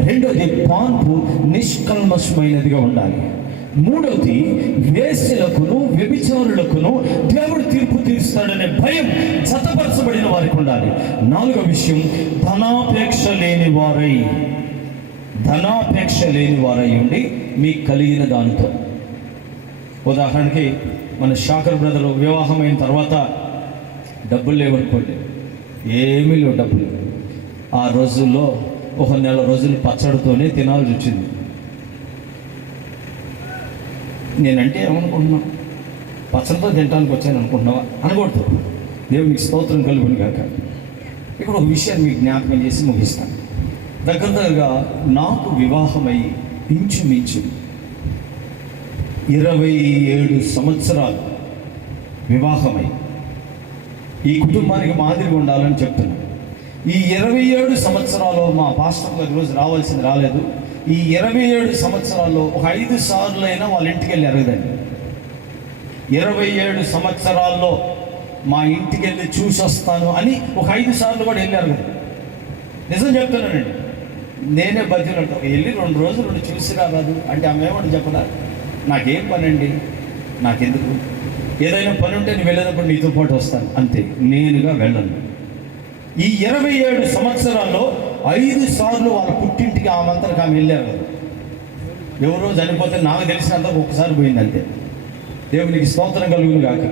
2, పాన్పు నిష్కల్మషమైనదిగా ఉండాలి. 3, వేశ్యలకును వ్యభిచారులకును దేవుడు తీర్పు తీరుస్తాడనే భయం జతపరచబడిన వారికి ఉండాలి. 4వ విషయం, ధనాపేక్ష లేని వారై ఉండి మీకు కలిగిన దానితో. ఉదాహరణకి మన శాకర్ బ్రదరు వివాహమైన తర్వాత డబ్బులు లేవనుకోండి, ఏమీ లేవు డబ్బులు. ఆ రోజుల్లో 1 నెల రోజులు పచ్చడితోనే తినాల్సి వచ్చింది. నేనంటే ఏమనుకుంటున్నా, పచ్చడితో తినడానికి వచ్చాను అనుకుంటున్నావా? అనకూడదు. దేవునికి స్తోత్రం కలుగును గాక. ఇక్కడ ఒక విషయాన్ని మీకు జ్ఞాపకం చేసి ముగిస్తాను. దగ్గరగా నాకు వివాహమై ఇంచుమించు 27 సంవత్సరాలు వివాహమై ఈ కుటుంబానికి మాదిరిగా ఉండాలని చెప్తున్నాను. ఈ 27 సంవత్సరాల్లో మా పాస్టర్ గారు రోజు రాలేదు. ఈ 27 సంవత్సరాల్లో ఒక 5 సార్లు అయినా వాళ్ళ ఇంటికి వెళ్ళి ఎరగదండి. 27 సంవత్సరాల్లో మా ఇంటికి వెళ్ళి చూసి వస్తాను అని ఒక 5 సార్లు కూడా వెళ్ళి ఎరగదు. నిజం చెప్తున్నానండి. నేనే బతికినట్టు వెళ్ళి 2 రోజులు చూసి రాదు అంటే ఆమె ఏమని చెప్పరా, నాకేం పని అండి, నాకెందుకు, ఏదైనా పని ఉంటే నేను వెళ్ళేటప్పుడు నీతో పాటు వస్తాను అంతే, నేనుగా వెళ్ళను. ఈ 27 సంవత్సరాల్లో 5 సార్లు వాళ్ళ పుట్టింటికి ఆమంతరికి ఆమె వెళ్ళారు కదా. ఎవరో చనిపోతే నాకు తెలిసినంత ఒకసారి పోయింది అంతే. దేవునికి స్తోత్రం కలుగును గాక.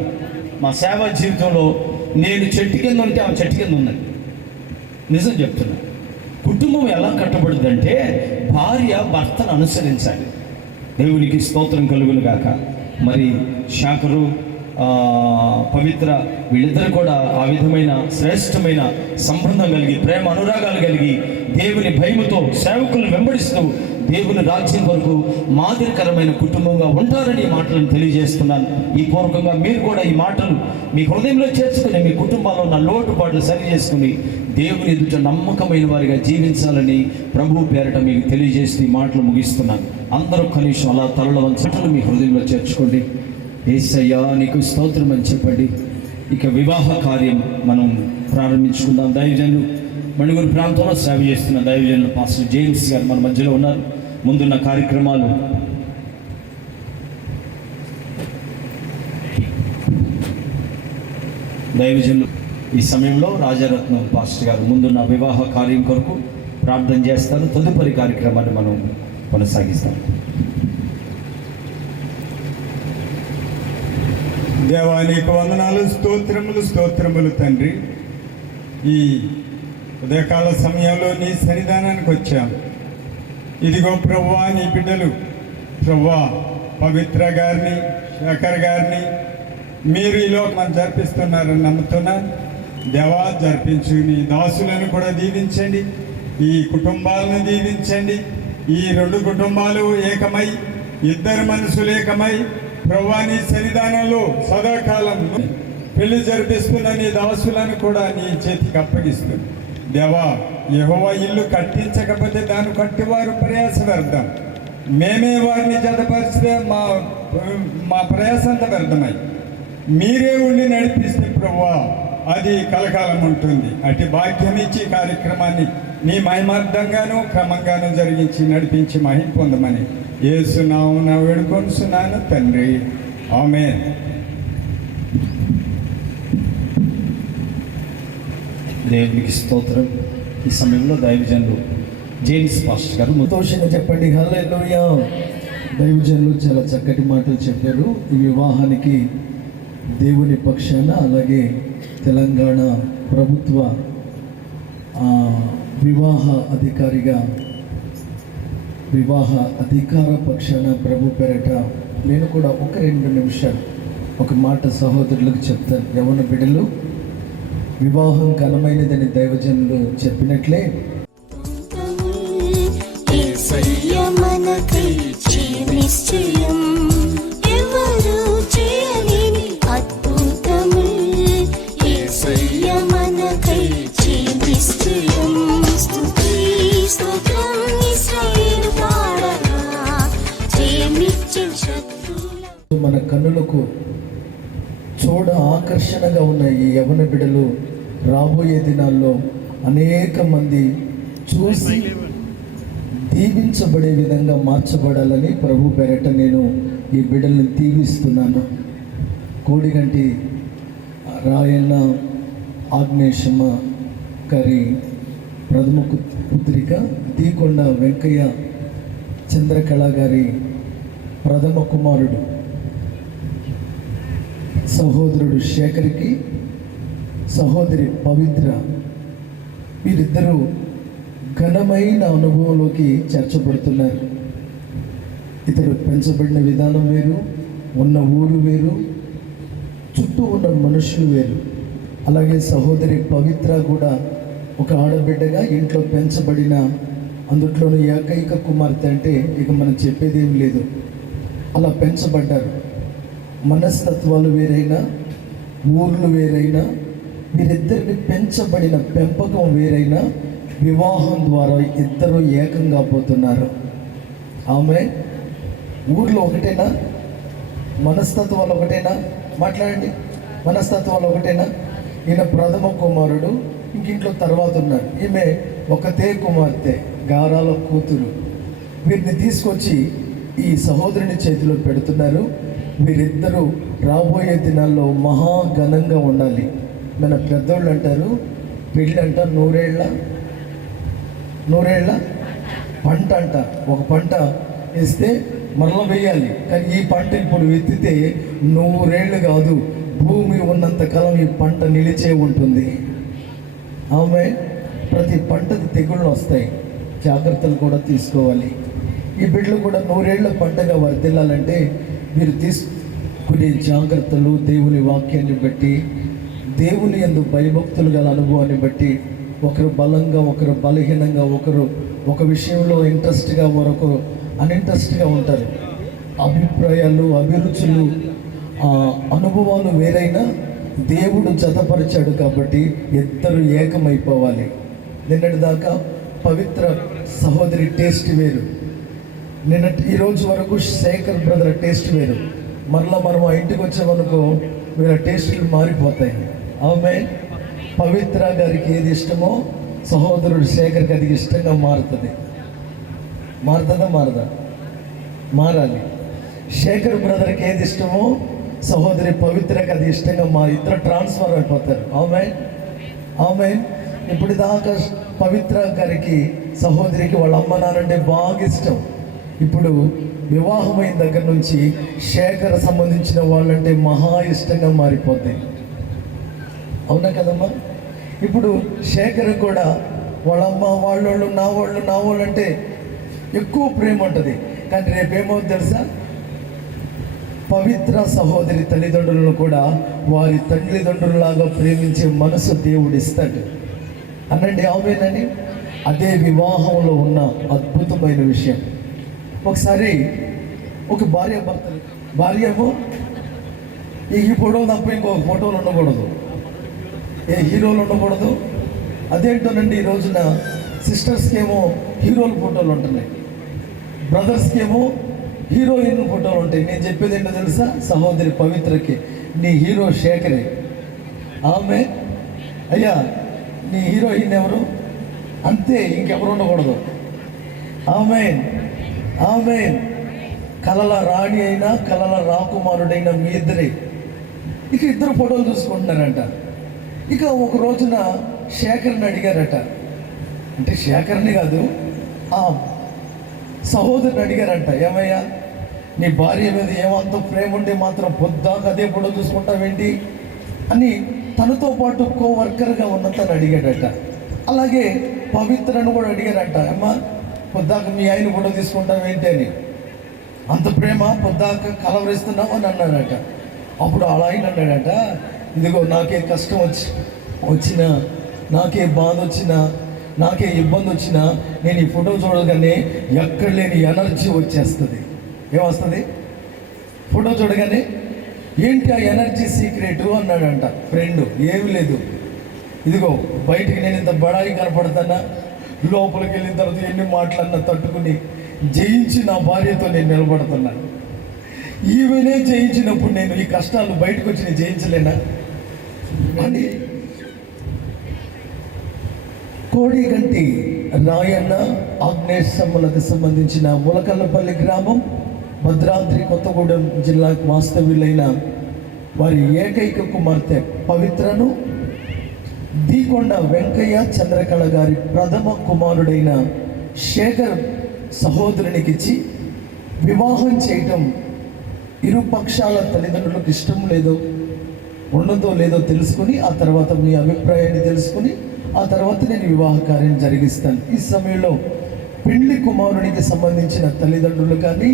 మా సేవా జీవితంలో నేను చెట్టు కింద ఉంటే ఆమె చెట్టు కింద ఉన్నది. నిజం చెప్తున్నా. కుటుంబం ఎలా కట్టబడుతుందంటే భార్య భర్తను అనుసరించాలి. దేవునికి స్తోత్రం కలుగును గాక. మరి శాకరు పవిత్ర వీళ్ళిద్దరు కూడా ఆ విధమైన శ్రేష్టమైన సంబంధం కలిగి ప్రేమ అనురాగాలు కలిగి దేవుని భయముతో సేవకులను వెంబడిస్తూ దేవుని రాజ్యం వరకు మాదిరికరమైన కుటుంబంగా ఉంటారని మాటలను తెలియజేస్తున్నాను. ఈ పూర్వకంగా మీరు కూడా ఈ మాటలు మీ హృదయంలో చేర్చుకుని మీ కుటుంబాల్లో ఉన్న లోటుపాట్లు సరి చేసుకుని దేవుని ఎదుట నమ్మకమైన వారిగా జీవించాలని ప్రభు పేరట మీకు తెలియజేస్తూ ఈ మాటలు ముగిస్తున్నాను. అందరూ కనీసం అలా తలలో వంచటలు మీ హృదయంలో చేర్చుకోండి. యేసయ్యా నీకు స్తోత్రం అని చెప్పండి. ఇక వివాహ కార్యం మనం ప్రారంభించుకుందాం. దైవజనులు మణిగూరు ప్రాంతంలో సేవ చేస్తున్న దైవజనులు పాస్టర్ జేమ్స్ గారు మన మధ్యలో ఉన్నారు. ముందున్న కార్యక్రమాలు దైవజనులు ఈ సమయంలో రాజారత్నం పాస్టర్ గారు ముందున్న వివాహ కార్యం కొరకు ప్రార్థన చేస్తారు. తదుపరి కార్యక్రమాన్ని మనం కొనసాగిస్తాం. దేవానికి వందనాలు, స్తోత్రములు తండ్రి. ఈ ఉదయకాల సమయంలో నీ సన్నిధానానికి వచ్చాము. ఇదిగో ప్రభువా, నీ బిడ్డలు ప్రభువా పవిత్ర గారిని, శేఖర్ గారిని మీరు ఈ లోకం జరిపిస్తున్నారని నమ్ముతున్నాను. దేవా, జరిపించు. నీ దాసులను కూడా దీవించండి, ఈ కుటుంబాలను దీవించండి. ఈ 2 కుటుంబాలు ఏకమై, 2 మనసులు ఏకమై ప్రభువా నీ సన్నిధానంలో సదాకాలం పెళ్లి జరిపిస్తున్న నీ దాసులను కూడా నీ చేతికి అప్పగిస్తుంది. దేవా, యెహోవా ఇల్లు కట్టించకపోతే దాన్ని కట్టివారు ప్రయాస వ్యర్థం. మేమే వారిని జతపరిస్తే మా ప్రయాస అంతా వ్యర్థమై మీరే ఉండి నడిపిస్తే ప్రభువా అది కలకాలం ఉంటుంది. అటు భాగ్యం ఇచ్చి కార్యక్రమాన్ని నీ మహిమార్థంగాను క్రమంగాను జరిగించి నడిపించి మహిమ పొందమని యేసు నామమున వేడుకొనుచున్నాను తండ్రి. ఆమేన్. దేవునికి స్తోత్రం. ఈ సమయంలో దైవజనులు జేమ్స్ పాస్టర్ గారు సంతోషంగా చెప్పండి హల్లెలూయా. దైవజనులు చాలా చక్కటి మాటలు చెప్పారు. ఈ వివాహానికి దేవుని పక్షాన అలాగే తెలంగాణ ప్రభుత్వ వివాహ అధికార పక్షాన ప్రభు పేరట నేను కూడా 1-2 నిమిషాలు ఒక మాట సహోదరులకు చెప్తాను. యవన బిడ్డలు, వివాహం ఘనమైనదని దైవజనులు చెప్పినట్లే యేసయ్య మనకై నిశ్చయం, ఎవరు చేయలేని అద్భుతము. యేసయ్య మనకై నిశ్చయం. స్తుతి స్తోత్రం ఇశ్రాయేలు పాడగా, జయమిచ్చే శత్రువుల మన కన్నులకు చూడ ఆకర్షణగా ఉన్న ఈ యవన బిడ్డలు రాబోయే దినాల్లో అనేక మంది చూసి దీవించబడే విధంగా మార్చబడాలని ప్రభు పేరట నేను ఈ బిడ్డల్ని దీవిస్తున్నాను. కోడిగంటి రాయన్న ఆగ్నేశమ్మ గారి ప్రథమ పుత్రిక, దీకొండ వెంకయ్య చంద్రకళ గారి ప్రథమ కుమారుడు సహోదరుడు శేఖర్కి సహోదరి పవిత్ర, వీరిద్దరూ ఘనమైన అనుభవంలోకి చేర్చబడుతున్నారు. ఇతడు పెంచబడిన విధానం వేరు, ఉన్న ఊరు వేరు, చుట్టూ ఉన్న మనుషులు వేరు. అలాగే సహోదరి పవిత్ర కూడా ఒక ఆడబిడ్డగా ఇంట్లో పెంచబడిన, అందుట్లోని ఏకైక కుమార్తె అంటే ఇక మనం చెప్పేదేం లేదు. అలా పెంచబడ్డారు. మనస్తత్వాలు వేరైనా, ఊర్లు వేరైనా, వీరిద్దరిని పెంచబడిన పెంపకం వేరైనా, వివాహం ద్వారా ఇద్దరు ఏకంగా పోతున్నారు. ఆమె ఊర్లో ఒకటేనా, మనస్తత్వాలు ఒకటేనా? మాట్లాడండి. మనస్తత్వాలు ఒకటేనా? ఈయన ప్రథమ కుమారుడు, ఇంకింట్లో తర్వాత ఉన్నారు. ఈమె ఒకతే కుమార్తె, గారాల కూతురు. వీరిని తీసుకొచ్చి ఈ సహోదరుని చేతిలో పెడుతున్నారు. వీరిద్దరూ రాబోయే దినాల్లో మహాఘనంగా ఉండాలి. మన పెద్దోళ్ళు అంటారు, పెళ్ళి అంట 100 ఏళ్ళ పంట అంట. ఒక పంట వేస్తే మరల వేయాలి, కానీ ఈ పంట ఇప్పుడు విత్తితే 100 ఏళ్ళు కాదు, భూమి ఉన్నంతకాలం ఈ పంట నిలిచే ఉంటుంది. ఆమె ప్రతి పంటకు తెగుళ్ళు వస్తాయి, జాగ్రత్తలు కూడా తీసుకోవాలి. ఈ బిడ్డలు కూడా 100 ఏళ్ళ పంటగా వర్ధిల్లాలంటే మీరు తీసుకునే జాగ్రత్తలు, దేవుని వాక్యాన్ని బట్టి, దేవుని యందు భయభక్తులు గల అనుభవాన్ని బట్టి, ఒకరు బలంగా, ఒకరు బలహీనంగా, ఒకరు ఒక విషయంలో ఇంట్రెస్ట్గా, మరొకరు అన్ఇంట్రెస్ట్గా ఉంటారు. అభిప్రాయాలు, అభిరుచులు, అనుభవాలు వేరైనా దేవుడు జతపరిచాడు కాబట్టి ఇద్దరు ఏకమైపోవాలి. నిన్నటి దాకా పవిత్ర సహోదరి టేస్ట్ వేరు, ఈరోజు వరకు శేఖర్ బ్రదర్ టేస్ట్ వేరు. మరలా మనం ఆ ఇంటికి వచ్చామనుకో వీళ్ళ టేస్టులు మారిపోతాయి. ఆమె పవిత్ర గారికి ఏది ఇష్టమో సహోదరుడు శేఖర్కి అది ఇష్టంగా మారుతుంది. మారుతుందా? మారాలి. శేఖర్ బ్రదర్కి ఏది ఇష్టమో సహోదరి పవిత్రకి అది ఇష్టంగా ఇద్దరు ట్రాన్స్ఫర్ అయిపోతారు. ఆమె ఇప్పుడు దాకా పవిత్ర గారికి సహోదరికి వాళ్ళ అమ్మ నాన్నంటే బాగా ఇష్టం. ఇప్పుడు వివాహమైన దగ్గర నుంచి శేఖర్ సంబంధించిన వాళ్ళంటే మహా ఇష్టంగా మారిపోతాయి. అవునా కదమ్మా? ఇప్పుడు శేఖర్ కూడా వాళ్ళ అమ్మ వాళ్ళోళ్ళు, నా వాళ్ళు అంటే ఎక్కువ ప్రేమ ఉంటుంది. కానీ రేపేమవుతుంది తెలుసా? పవిత్ర సహోదరి తల్లిదండ్రులను కూడా వారి తల్లిదండ్రులలాగా ప్రేమించే మనసు దేవుడు ఇస్తాడు. అనండి ఆమెనని. అదే వివాహంలో ఉన్న అద్భుతమైన విషయం. ఒకసారి ఒక భార్యేమో ఈ ఫోటోలు తప్ప ఇంకొక ఫోటోలు ఉండకూడదు, ఏ హీరోలు ఉండకూడదు. అదేంటోనండి ఈ రోజున సిస్టర్స్కి ఏమో హీరోల ఫోటోలు ఉంటున్నాయి, బ్రదర్స్కి ఏమో హీరోయిన్ ఫోటోలు ఉంటాయి. నేను చెప్పేది ఏంటో తెలుసా? సహోదరి పవిత్రకి నీ హీరో శేఖరే. ఆమె అయ్యా నీ హీరోయిన్ ఎవరు? అంతే, ఇంకెవరు ఉండకూడదు. Amen amen. కలల రాణి అయినా కలల రాకుమారుడైన మీ ఇద్దరే. ఇక ఇద్దరు ఫోటోలు చూసుకుంటున్నారంట. ఇక ఒక రోజున శేఖర్ని అడిగారట, అంటే శేఖర్ని కాదు, ఆ సహోదరుని అడిగారంట, ఏమయ్యా నీ భార్య మీద ఏమంత ప్రేమ ఉంటే మాత్రం పొద్దాక అదే ఫోటో చూసుకుంటావేంటి అని తనతో పాటు వర్కర్గా ఉన్న తను అడిగాడట. అలాగే పవిత్రను కూడా అడిగారంట, అమ్మా పొద్దాక మీ ఆయన ఫోటో తీసుకుంటావేంటి అని. అంత ప్రేమ పొద్దాక కలవరిస్తున్నావు అని అన్నాడట. అప్పుడు అలా ఆయన అన్నాడట, ఇదిగో నాకే కష్టం వచ్చినా, నాకే బాధ వచ్చినా, నాకే ఇబ్బంది వచ్చినా నేను ఈ ఫోటో చూడగానే ఎక్కడ లేని ఎనర్జీ వచ్చేస్తుంది. ఏమొస్తుంది? ఫోటో చూడగానే. ఏంటి ఆ ఎనర్జీ సీక్రెట్ అన్నాడంట ఫ్రెండ్. ఏమి లేదు, ఇదిగో బయటికి నేను ఇంత బడాయి కనపడతానా, లోపలికి వెళ్ళిన తర్వాత ఎన్ని మాటలన్నా తట్టుకుని జయించి నా భార్యతో నేను నిలబడుతున్నాను. ఈమెనే జయించినప్పుడు నేను ఈ కష్టాలు బయటకు వచ్చి నేను జయించలేనా అని. కోడిగంటి రాయన్న ఆగ్నేయమ్మలకు సంబంధించిన ములకల్లపల్లి గ్రామం, భద్రాద్రి కొత్తగూడెం జిల్లా వాస్తవ్యులైన వారి ఏకైక కుమార్తె పవిత్రను దీకొండ వెంకయ్య చంద్రకళ గారి ప్రథమ కుమారుడైన శేఖర్ సహోదరునికిచ్చి వివాహం చేయటం ఇరు పక్షాల తల్లిదండ్రులకు ఇష్టం లేదో ఉండదో లేదో తెలుసుకుని, ఆ తర్వాత మీ అభిప్రాయాన్ని తెలుసుకుని ఆ తర్వాత నేను వివాహ కార్యం జరిగిస్తాను. ఈ సమయంలో పెళ్లి కుమారునికి సంబంధించిన తల్లిదండ్రులు కానీ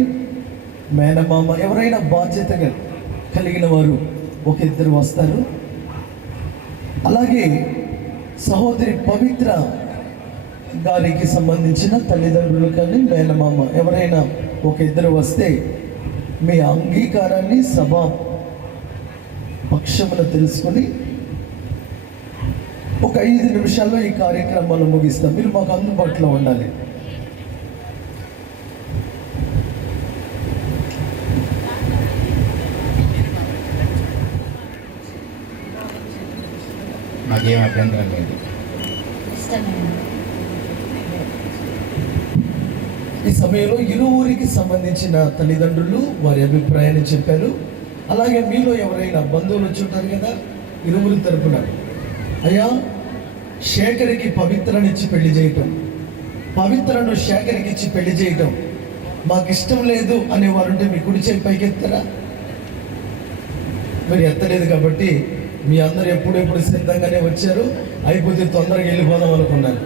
మేనమామ ఎవరైనా బాధ్యతగా కలిగిన వారు ఒక ఇద్దరు వస్తారు. అలాగే సహోదరి పవిత్ర గారికి సంబంధించిన తల్లిదండ్రులు కానీ మేనమామ ఎవరైనా ఒక ఇద్దరు వస్తే మీ అంగీకారాన్ని సభా పక్షమున తెలుసుకొని ఒక 5 నిమిషాల్లో ఈ కార్యక్రమాలు ముగిస్తాం. మీరు మాకు అందుబాటులో ఉండాలి. నాకేం అభ్యంతరం లేదు. ఈ సమయంలో ఇరువురికి సంబంధించిన తల్లిదండ్రులు వారి అభిప్రాయాన్ని చెప్పారు. అలాగే మీలో ఎవరైనా బంధువులు వచ్చి ఉంటారు కదా, ఇరువురి తరపున అయ్యా శేఖర్కి పవిత్రనిచ్చి పెళ్లి చేయటం, పవిత్రను శేఖర్కి ఇచ్చి పెళ్లి చేయటం మాకు ఇష్టం లేదు అనేవారుంటే మీ కుడి చేయి పైకి ఎత్తారా? మీరు ఎత్తలేదు కాబట్టి మీ అందరు ఎప్పుడెప్పుడు సిద్ధంగానే వచ్చారు. అయిపోతే తొందరగా వెళ్ళిపోదాం అనుకున్నారు.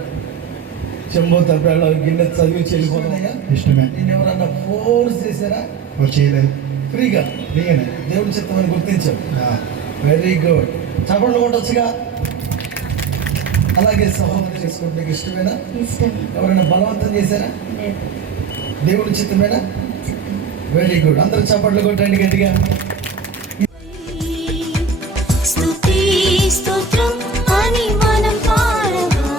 చెంబో తప్పేళ్ళ గిన్నె చదివి వెళ్ళిపోతున్నాయా? ఇష్టమే. నేను ఎవరన్నా ఫోర్స్ చేశారా? చేయలేదు. ఫ్రీగానే దేవుడి చిత్తమని గుర్తించాం. Very good. చప్పట్లు కొట్టొచ్చుగా. అలాగే సహోదరి చేసుకుంటే నీకు ఇష్టమేనా? ఎవరైనా బలవంతం చేశారా? దేవుడి చిత్తమేనా? Very good. అందరూ చప్పట్లు కొట్టండి గట్టిగా. స్తుతి స్తోత్రం అని మనం పాడగా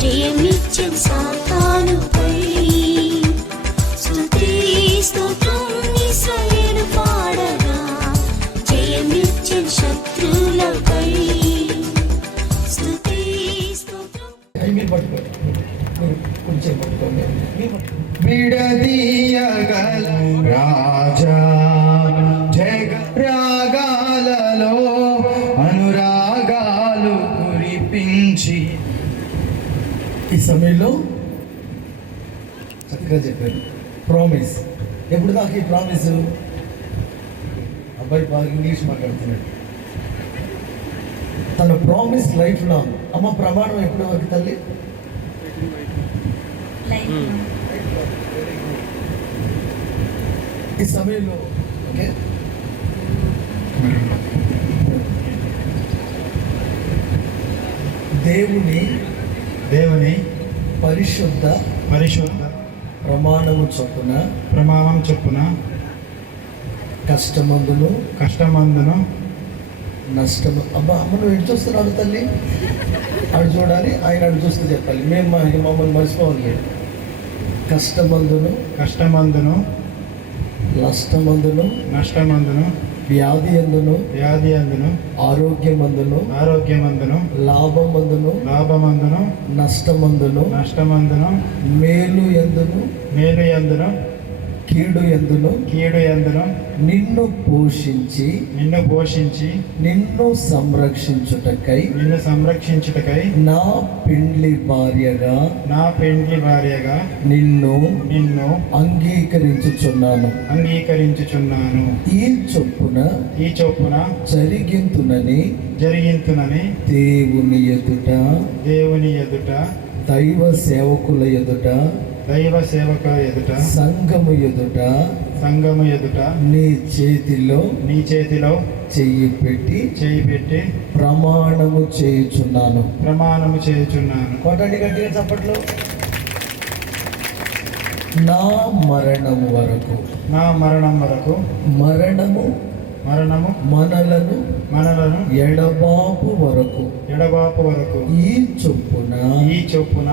జయమిచ్చే సాతానుపై. స్తుతి స్తోత్రం ఇశ్రాయేలు పాడగా జయమిచ్చే శత్రువులపై. స్తుతి స్తోత్రం. మీరు పట్టుకోండి, మీరు కొంచెం పట్టుకోండి. విడదీయగల రాజా జగ రాగాలలో అనురాగాలు కురిపించి. ఈ సమయంలో చక్కగా చెప్పారు ప్రామిస్. ఎప్పుడు దాకా ఈ ప్రామిస్? అబ్బాయి బాగా ఇంగ్లీష్ మాట్లాడుతున్నాడు. తన ప్రామిస్ లైఫ్ లాంగ్. అమ్మ ప్రమాణం ఎప్పటి వరకు తల్లి? ఈ సమయంలో ఓకే దేవుని పరిశుద్ధ ప్రమాణము చొప్పున కష్టమందును నష్టము. అబ్బా అమ్మ నువ్వు ఎటు చూస్తున్నాడు తల్లి, అటు చూడాలి, ఆయన అటు చూస్తూ చెప్పాలి. మేము మమ్మల్ని మర్చిపోవాలి లేదు. కష్టమందును నష్టమందును వ్యాధి అందును ఆరోగ్యమందును లాభమందును నష్టమందును మేలు ఎందును కీడు ఎందును నిన్ను పోషించి నిన్ను సంరక్షించుటకై నా పెండ్లి భార్యగా నిన్ను అంగీకరించుచున్నాను. ఈ చొప్పున జరిగింతునని దేవుని ఎదుట దైవ సేవకుల ఎదుట సంఘము ఎదుట నీ చేతిలో చెయ్యి పెట్టి ప్రమాణము చేయుచున్నాను. కొట్టండి గట్టిగా చప్పట్లు. నా మరణం వరకు మరణము మనలను ఎడబాపు వరకు ఈ చొప్పున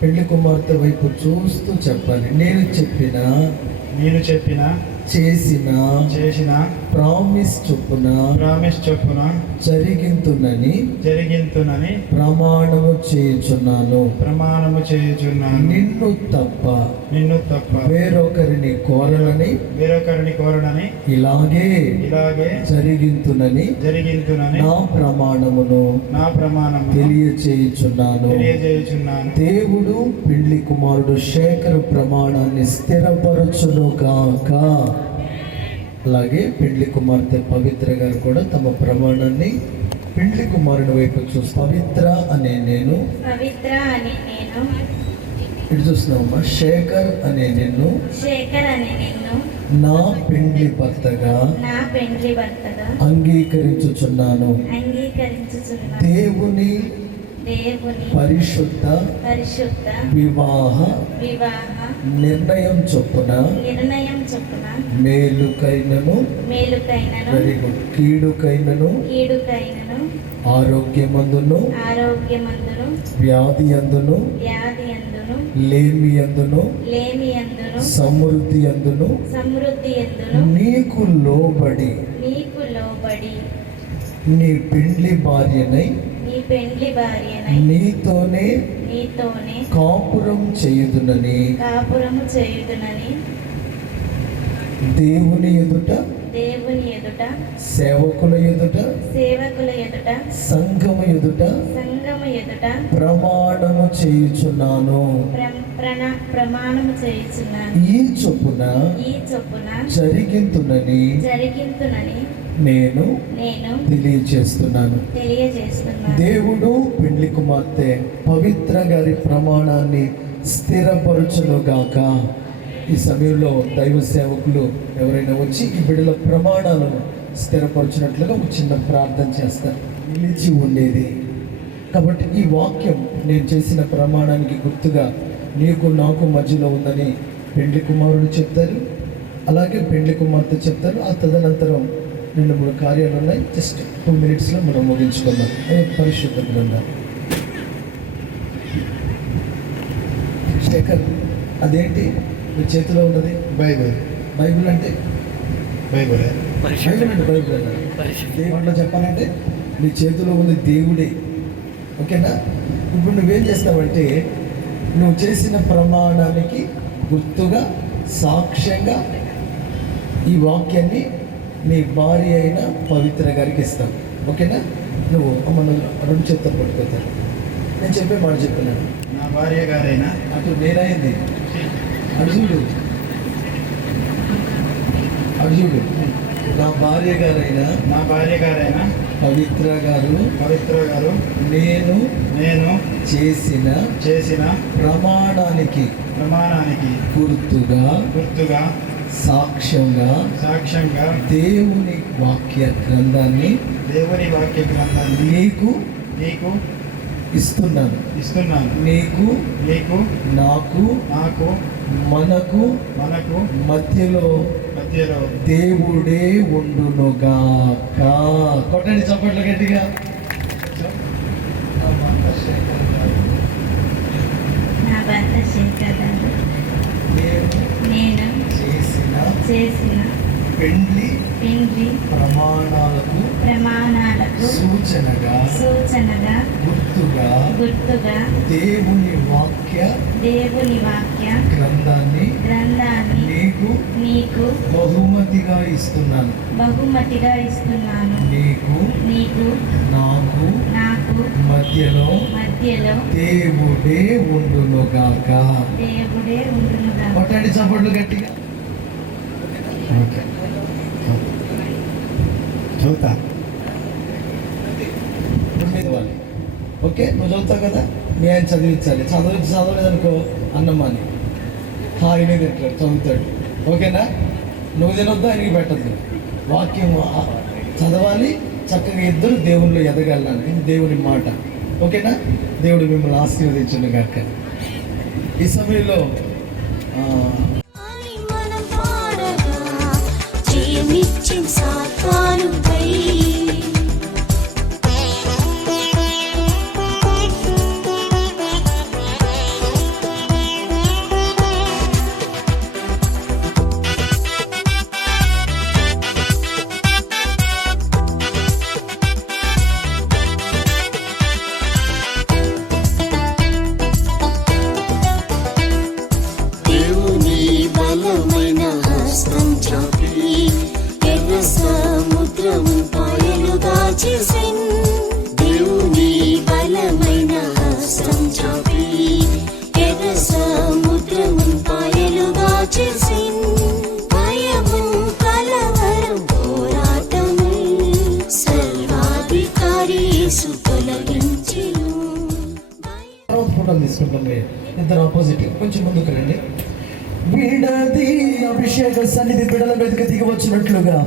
పెళ్లి కుమార్తె వైపు చూస్తూ చెప్పాలి. నేను చెప్పిన చేసిన ప్రామిస్ చొప్పున జరిగింతునని ప్రమాణము చేయుచున్నాను. నిన్ను తప్ప వేరొకరిని కోరలని ఇలాగే జరిగింతునని నా ప్రమాణమును తెలియచేయుచున్నాను. దేవుడు పెళ్లి కుమారుడు శేఖర్ ప్రమాణాన్ని స్థిరపరచును కాక. అలాగే పెళ్లి కుమార్తె పవిత్ర గారు కూడా తమ ప్రమాణాన్ని పెళ్లి కుమారుని వైపు చూస్తూ పవిత్ర అనే నేను ఇటు చూస్తున్నామమ్మా. శేఖర్ అనే నిన్ను నా పెండ్లి భర్తగా అంగీకరించుచున్నాను. దేవుని పరిశుద్ధ వివాహ నిర్ణయం చొప్పున మేలుకైనను వెరీ గుడ్ కీడుకైనను ఆరోగ్యమందును వ్యాధి అందును లేమి అందును సమృద్ధి అందును నీకు లోబడి నీ పెండ్లి భార్యనై నీతోనే కాపురం చేయుదునని దేవుని ఎదుట సేవకుల ఎదుట సంఘము ఎదుట ప్రమాణము చేయుచున్నాను. ఈ చొప్పున జరిగింతునని నేను తెలియజేస్తున్నాను. దేవుడు పెళ్లి కుమార్తె పవిత్ర గారి ప్రమాణాన్ని స్థిరపరచునుగాక. ఈ సమయంలో దైవ సేవకులు ఎవరైనా వచ్చి ఈ బిడ్డల ప్రమాణాలను స్థిరపరచినట్లుగా ఒక చిన్న ప్రార్థన చేస్తారు. నిలిచి ఉండేది కాబట్టి ఈ వాక్యం నేను చేసిన ప్రమాణానికి గుర్తుగా నీకు నాకు మధ్యలో ఉందని పెండ్లి కుమారుడు చెప్తారు, అలాగే పెండ్లి కుమార్తె చెప్తారు. ఆ తదనంతరం 2-3 కార్యాలు ఉన్నాయి. జస్ట్ 2 minutesలో మనం ముగించుకుందాం. పరిశుద్ధ గ్రంథం. శేఖర్, అదేంటి మీ చేతిలో ఉన్నది? బైబిల్ అంటే బైబిల్ దేవుడిలో చెప్పాలంటే నీ చేతిలో ఉంది దేవుడే. ఓకేనా? ఇప్పుడు నువ్వేం చేస్తావంటే నువ్వు చేసిన ప్రమాణానికి గుర్తుగా సాక్ష్యంగా ఈ వాక్యాన్ని నీ భార్య అయిన పవిత్ర గారికి ఇస్తావు. ఓకేనా? నువ్వు అమ్మ 2 చేతులు పట్టుకోతారు. నేను చెప్పే మాట చెప్పినాను. నా భార్య గారైనా అటు నేనైంది అర్జునుడు నా భార్య గారైనా పవిత్ర గారు నేను చేసిన ప్రమాణానికి గుర్తుగా సాక్ష్యంగా దేవుని వాక్య గ్రంథాన్ని నీకు ఇస్తున్నాను. నీకు నాకు మనకు మధ్యలో దేవుడే ఉండునుగాక. కొట్టండి చప్పట్లు గట్టిగా. నా భర్త శేఖర్ గారు నేను చేసిన పెండ్లి ప్రమాణాలకు సూచనగా గుర్తుగా దేవుని వాక్య గ్రంథాన్ని నీకు బహుమతిగా ఇస్తున్నాను. నీకు నాకు మధ్యలో దేవుడే ఉండునుగాక. కొట్టండి చప్పట్లు గట్టిగా. చదువుతా. ఓకే, నువ్వు చదువుతావు కదా, మీ ఆయన చదివించాలి. చదవలేదనుకో అన్నమ్మని హాయినే తింటాడు, చదువుతాడు. ఓకేనా? నువ్వు తినొద్దు, ఆయనకి పెట్టద్దు. వాక్యం చదవాలి, చక్కగా ఇద్దరు దేవుళ్ళు ఎదగాలని. ఇది దేవుని మాట. ఓకేనా? దేవుడు మిమ్మల్ని ఆశీర్వదించును గాక. ఈ సమయంలో మనం పాడగా జయమిచ్చిన సాతానుపై ఇద్దరు ఆపోజిట్ కొంచెం ముందుకు రండి. విడది అభిషేక సన్నిధి బిడల మీదకి దిగి వచ్చినట్లుగా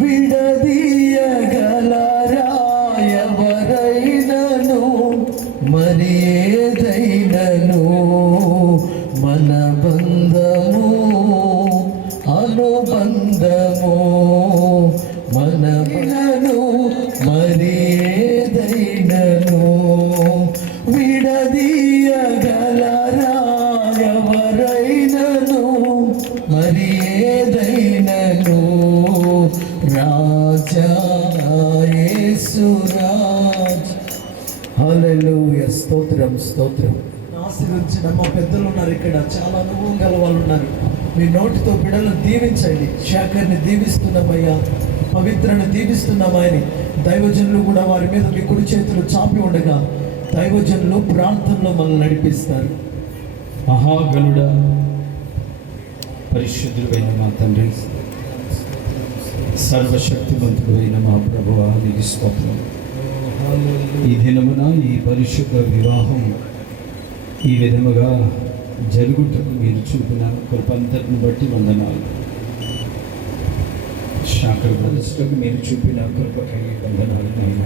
విడదీయగలరా ఎవరైనను మరి ఏదైనను మన బంధము అనుబంధము మన బిడను మరి ఏదైనను విడదీయగలరా ఎవరైనను మరి ఏదైనను రాజా యేసురాజ్. హల్లెలూయా. స్తోత్రం స్తోత్రం. ఆశీర్వదించిన మా పెద్దలు ఉన్నారు ఇక్కడ, చాలా అనుభవం గల వాళ్ళు ఉన్నారు. మీ నోటితో బిడ్డలను దీవించండి. శేఖర్ని దీవిస్తున్నామయ్యా, పవిత్రను దీవిస్తున్నామని దైవజనులు కూడా వారి మీద మీ కుడి చేతులు చాపి ఉండగా దైవజనులు ప్రార్థనలో మనల్ని నడిపిస్తారు. మహాగణుడ పరిశుద్ధుడైన మా తండ్రి, సర్వశక్తివంతుడైన మా ప్రభువా, నీకు స్తోత్రం. ఈ దినమున ఈ పరిశుద్ధ వివాహం ఈ విధముగా జరుగుటకు మీరు చూపిన కృపంతటిని బట్టి వందనాలు. శాఖల ప్రదర్శనకు మీరు చూపిన కృపకై వందనాలు నాయన.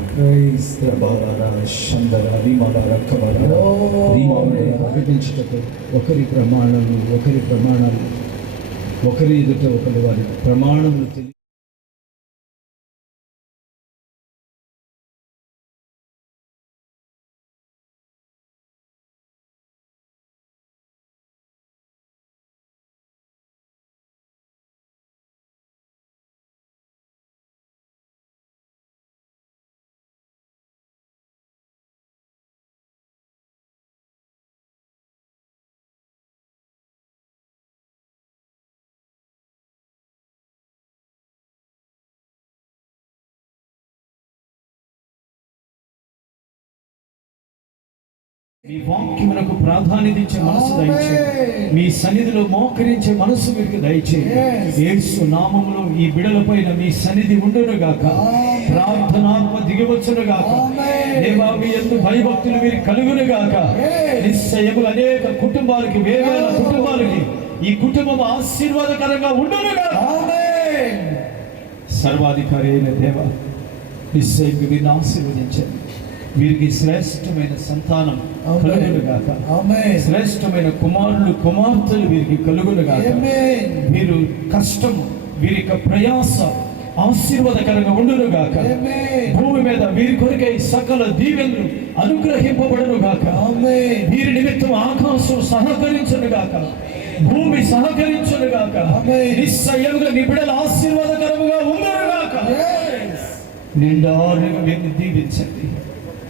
ప్రకటించుటకు ఒకరి ప్రమాణాలు ఒకరి ఎదుట ఒకరి వారి ప్రమాణములు తెలియ మీ వాక్యమునకు ప్రాధాన్యత ఇచ్చే మనసు దయచేయండి. మీ సన్నిధిలో మోకరించే మనసు మీకు దయచేయండి. యేసు నామములో ఈ బిడలపైన మీ సన్నిధి ఉండునుగాక. ప్రార్థనాత్మ దిగవచ్చునుగాక. దేవా, మీ యందు భయభక్తులు మీరు కలుగునుగాక. నిశ్చయములు అనేక కుటుంబాలకి, వేవేల కుటుంబాలకి ఈ కుటుంబం ఆశీర్వాదకరంగా ఉండునుగాక. సర్వాధికారి అయిన దేవ, నిశ్చయం వీరిని ఆశీర్వదించండి. వీరికి శ్రేష్టమైన సంతానం కలుగునుగాక. శ్రేష్టమైన కుమారులు కుమార్తెలు వీరికి కలుగునుగాక. వీరు కష్టము వీరి యొక్క ప్రయాస ఆశీర్వాదకరంగా ఉండునుగాక. భూమి మీద వీరి కొరకై సకల దీవెనలు అనుగ్రహింపబడునుగాక. వీరి నిమిత్తం ఆకాశం సహకరించునుగాక, భూమి సహకరించునుగాక. నిశ్చయముగా నీ బిడ్డలు ఆశీర్వాదకరముగా ఉండునుగాక. నిండారుగా వీరిని దీవించండి,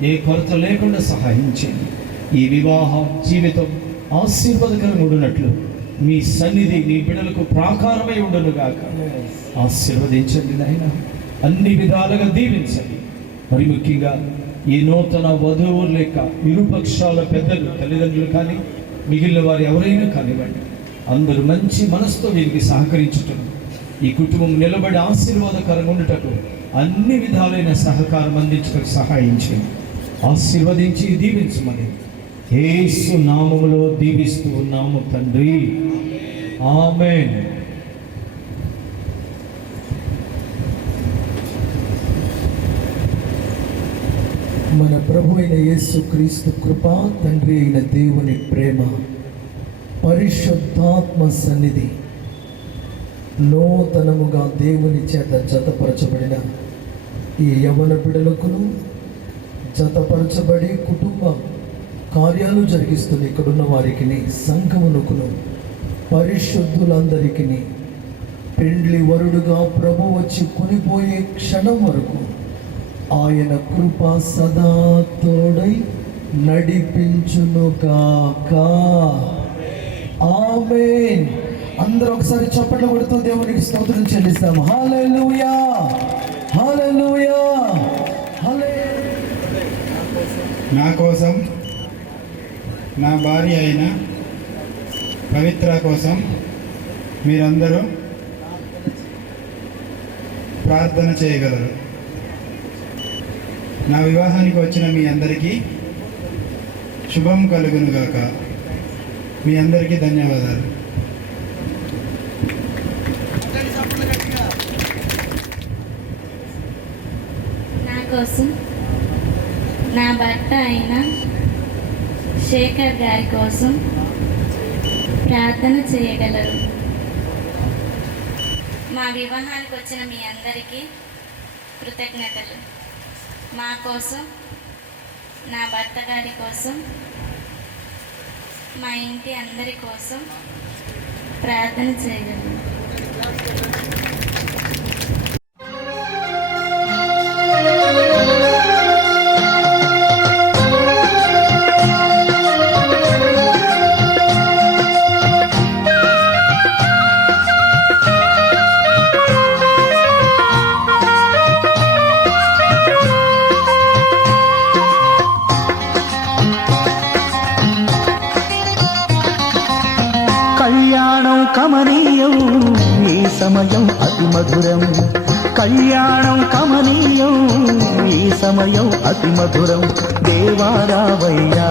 ఏ కొరత లేకుండా సహాయం చేయండి. ఈ వివాహ జీవితం ఆశీర్వాదకరంగా ఉండునట్లు మీ సన్నిధి నీ బిడ్డలకు ప్రాకారమై ఉండునుగాక. ఆశీర్వదించండి నాయన, అన్ని విధాలుగా దీవించండి. మరి ముఖ్యంగా ఈ నూతన వధువు లేక ఇరుపక్షాల పెద్దలు, తల్లిదండ్రులు కానీ మిగిలిన వారు ఎవరైనా కానివ్వండి, అందరూ మంచి మనసుతో వీరికి సహకరించుటను, ఈ కుటుంబం నిలబడి ఆశీర్వాదకరంగా ఉండుటకు అన్ని విధాలైన సహకారం అందించడానికి సహాయం చేయండి. ఆశీర్వదించి దీవించమని యేసు నామములో దీవిస్తూ ఉన్నాము తండ్రి. ఆమేన్. మన ప్రభు అయిన యేసు క్రీస్తు కృప, తండ్రి అయిన దేవుని ప్రేమ, పరిశుద్ధాత్మ సన్నిధి, నూతనముగా దేవుని చేత జతపరచబడిన ఈ యవ్వన బిడ్డలకును, జతపరచబడి కుటుంబ కార్యాలు జరిగిస్తున్న ఇక్కడున్న వారికి, సంఘమునకును, పరిశుద్ధులందరికీ పెండ్లి వరుడుగా ప్రభు వచ్చి కొనిపోయే క్షణం వరకు ఆయన కృప సదా తోడై నడిపించునుగాక. ఆమేన్. అందరూ ఒకసారి చప్పట్లు కొడుతూ దేవునికి స్తోత్రం చెల్లిస్తాము. హల్లెలూయా, హల్లెలూయా, హల్లెలూయా. నా కోసం, నా భార్య అయిన పవిత్ర కోసం మీరందరూ ప్రార్థన చేయగలరు. నా వివాహానికి వచ్చిన మీ అందరికీ శుభం కలుగునుగాక. మీ అందరికీ ధన్యవాదాలు. నా కోసం నా భర్త అయిన శేఖర్ గారి కోసం ప్రార్థన చేయగలరు. మా వివాహానికి వచ్చిన మీ అందరికీ కృతజ్ఞతలు. మా కోసం, నా భర్త గారి కోసం, మా ఇంటి అందరి కోసం ప్రార్థన చేయగలరు. కళ్యాణం కమనీయం, ఈ సమయం అతి మధురం. కళ్యాణం కమనీయం, ఈ సమయం అతి మధురం. దేవారావయ్యా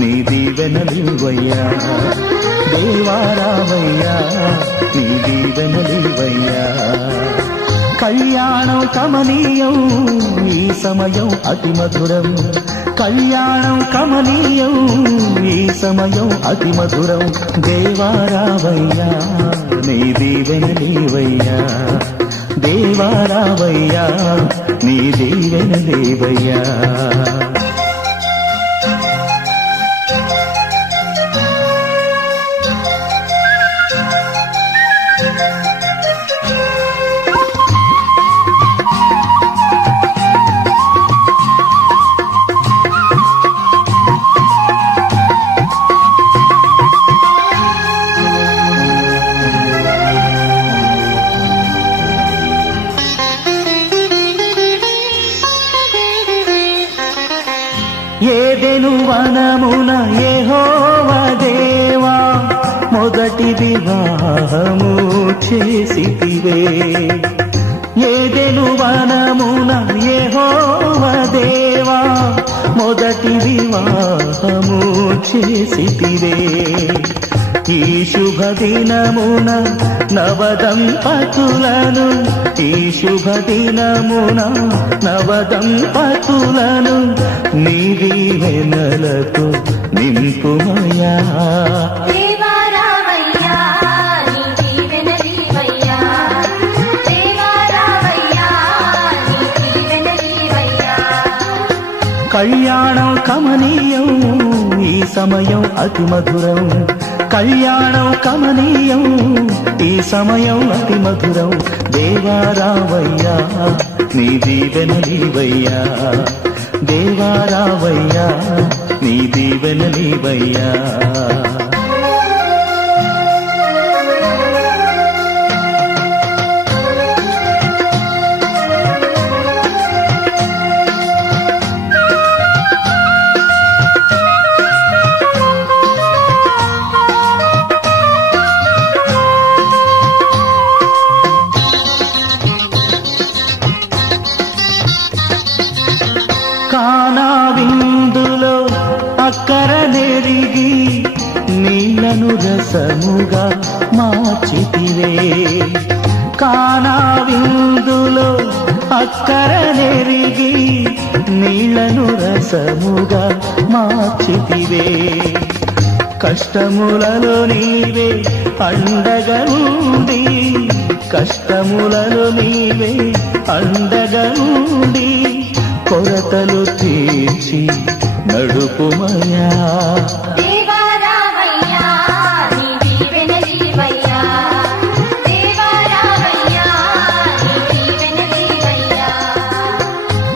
నీ దీవెనలివయ్యా, దేవారావయ్యా నీ దీవెనలివయ్యా. కళ్యాణం కమనీయం, ఈ సమయం అతి మధురం. కళ్యాణం కమనీయం, ఈ సమయం అతి మధురం. దేవారావయ్యా నీ దీవెనలివయ్యా, దేవారావయ్యా నీ దీవెనలివయ్యా. ఏదెను వనమున యెహోవా దేవా మొదటి వివాహము చేసితివే. ఏదెను వనమున యెహోవా దేవా మొదటి వివాహము చేసితివే. ఈ శుభదినమున నవదంపతులను ఈ శుభదినమున నవదంపతులను నీ దీవెనలతో నింపుమయా. కళ్యాణం కమనీయం ఈ సమయం అతి మధురం, కళ్యాణం కమనీయం ఈ సమయం అతి మధురం. దేవారావయ్యా నీ దీవెనలీవయ్యా, దేవారావయ్యా నీ దీవెనలీవయ్యా. కానా విందులో అక్కర నెరిగి నీళ్లను రసముగా మార్చితివే. కానా విందులో అక్కర నెరిగి నీళ్లను రసముగా మార్చితివే. కష్టములలో నీవే అండగా ఉండి, కష్టములలో నీవే అండగా ఉండి కొరతలు తీర్చి నడుపుమయా.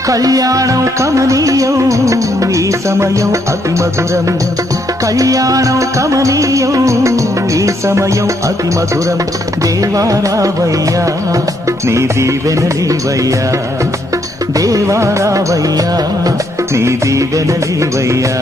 కళ్యాణం కమనీయం ఈ సమయం అతి మధురం, కళ్యాణం కమనీయం ఈ సమయం అతి మధురం. దేవారావయ్యా నీ దీవెనలీవయ్యా, దేవారావయ్యా నీ దీవెనలీవయ్యా.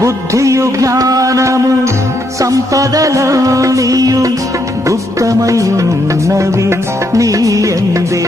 బుద్ధియు జ్ఞానము సంపదలనియు గుప్తమయున్నవి నీయందే.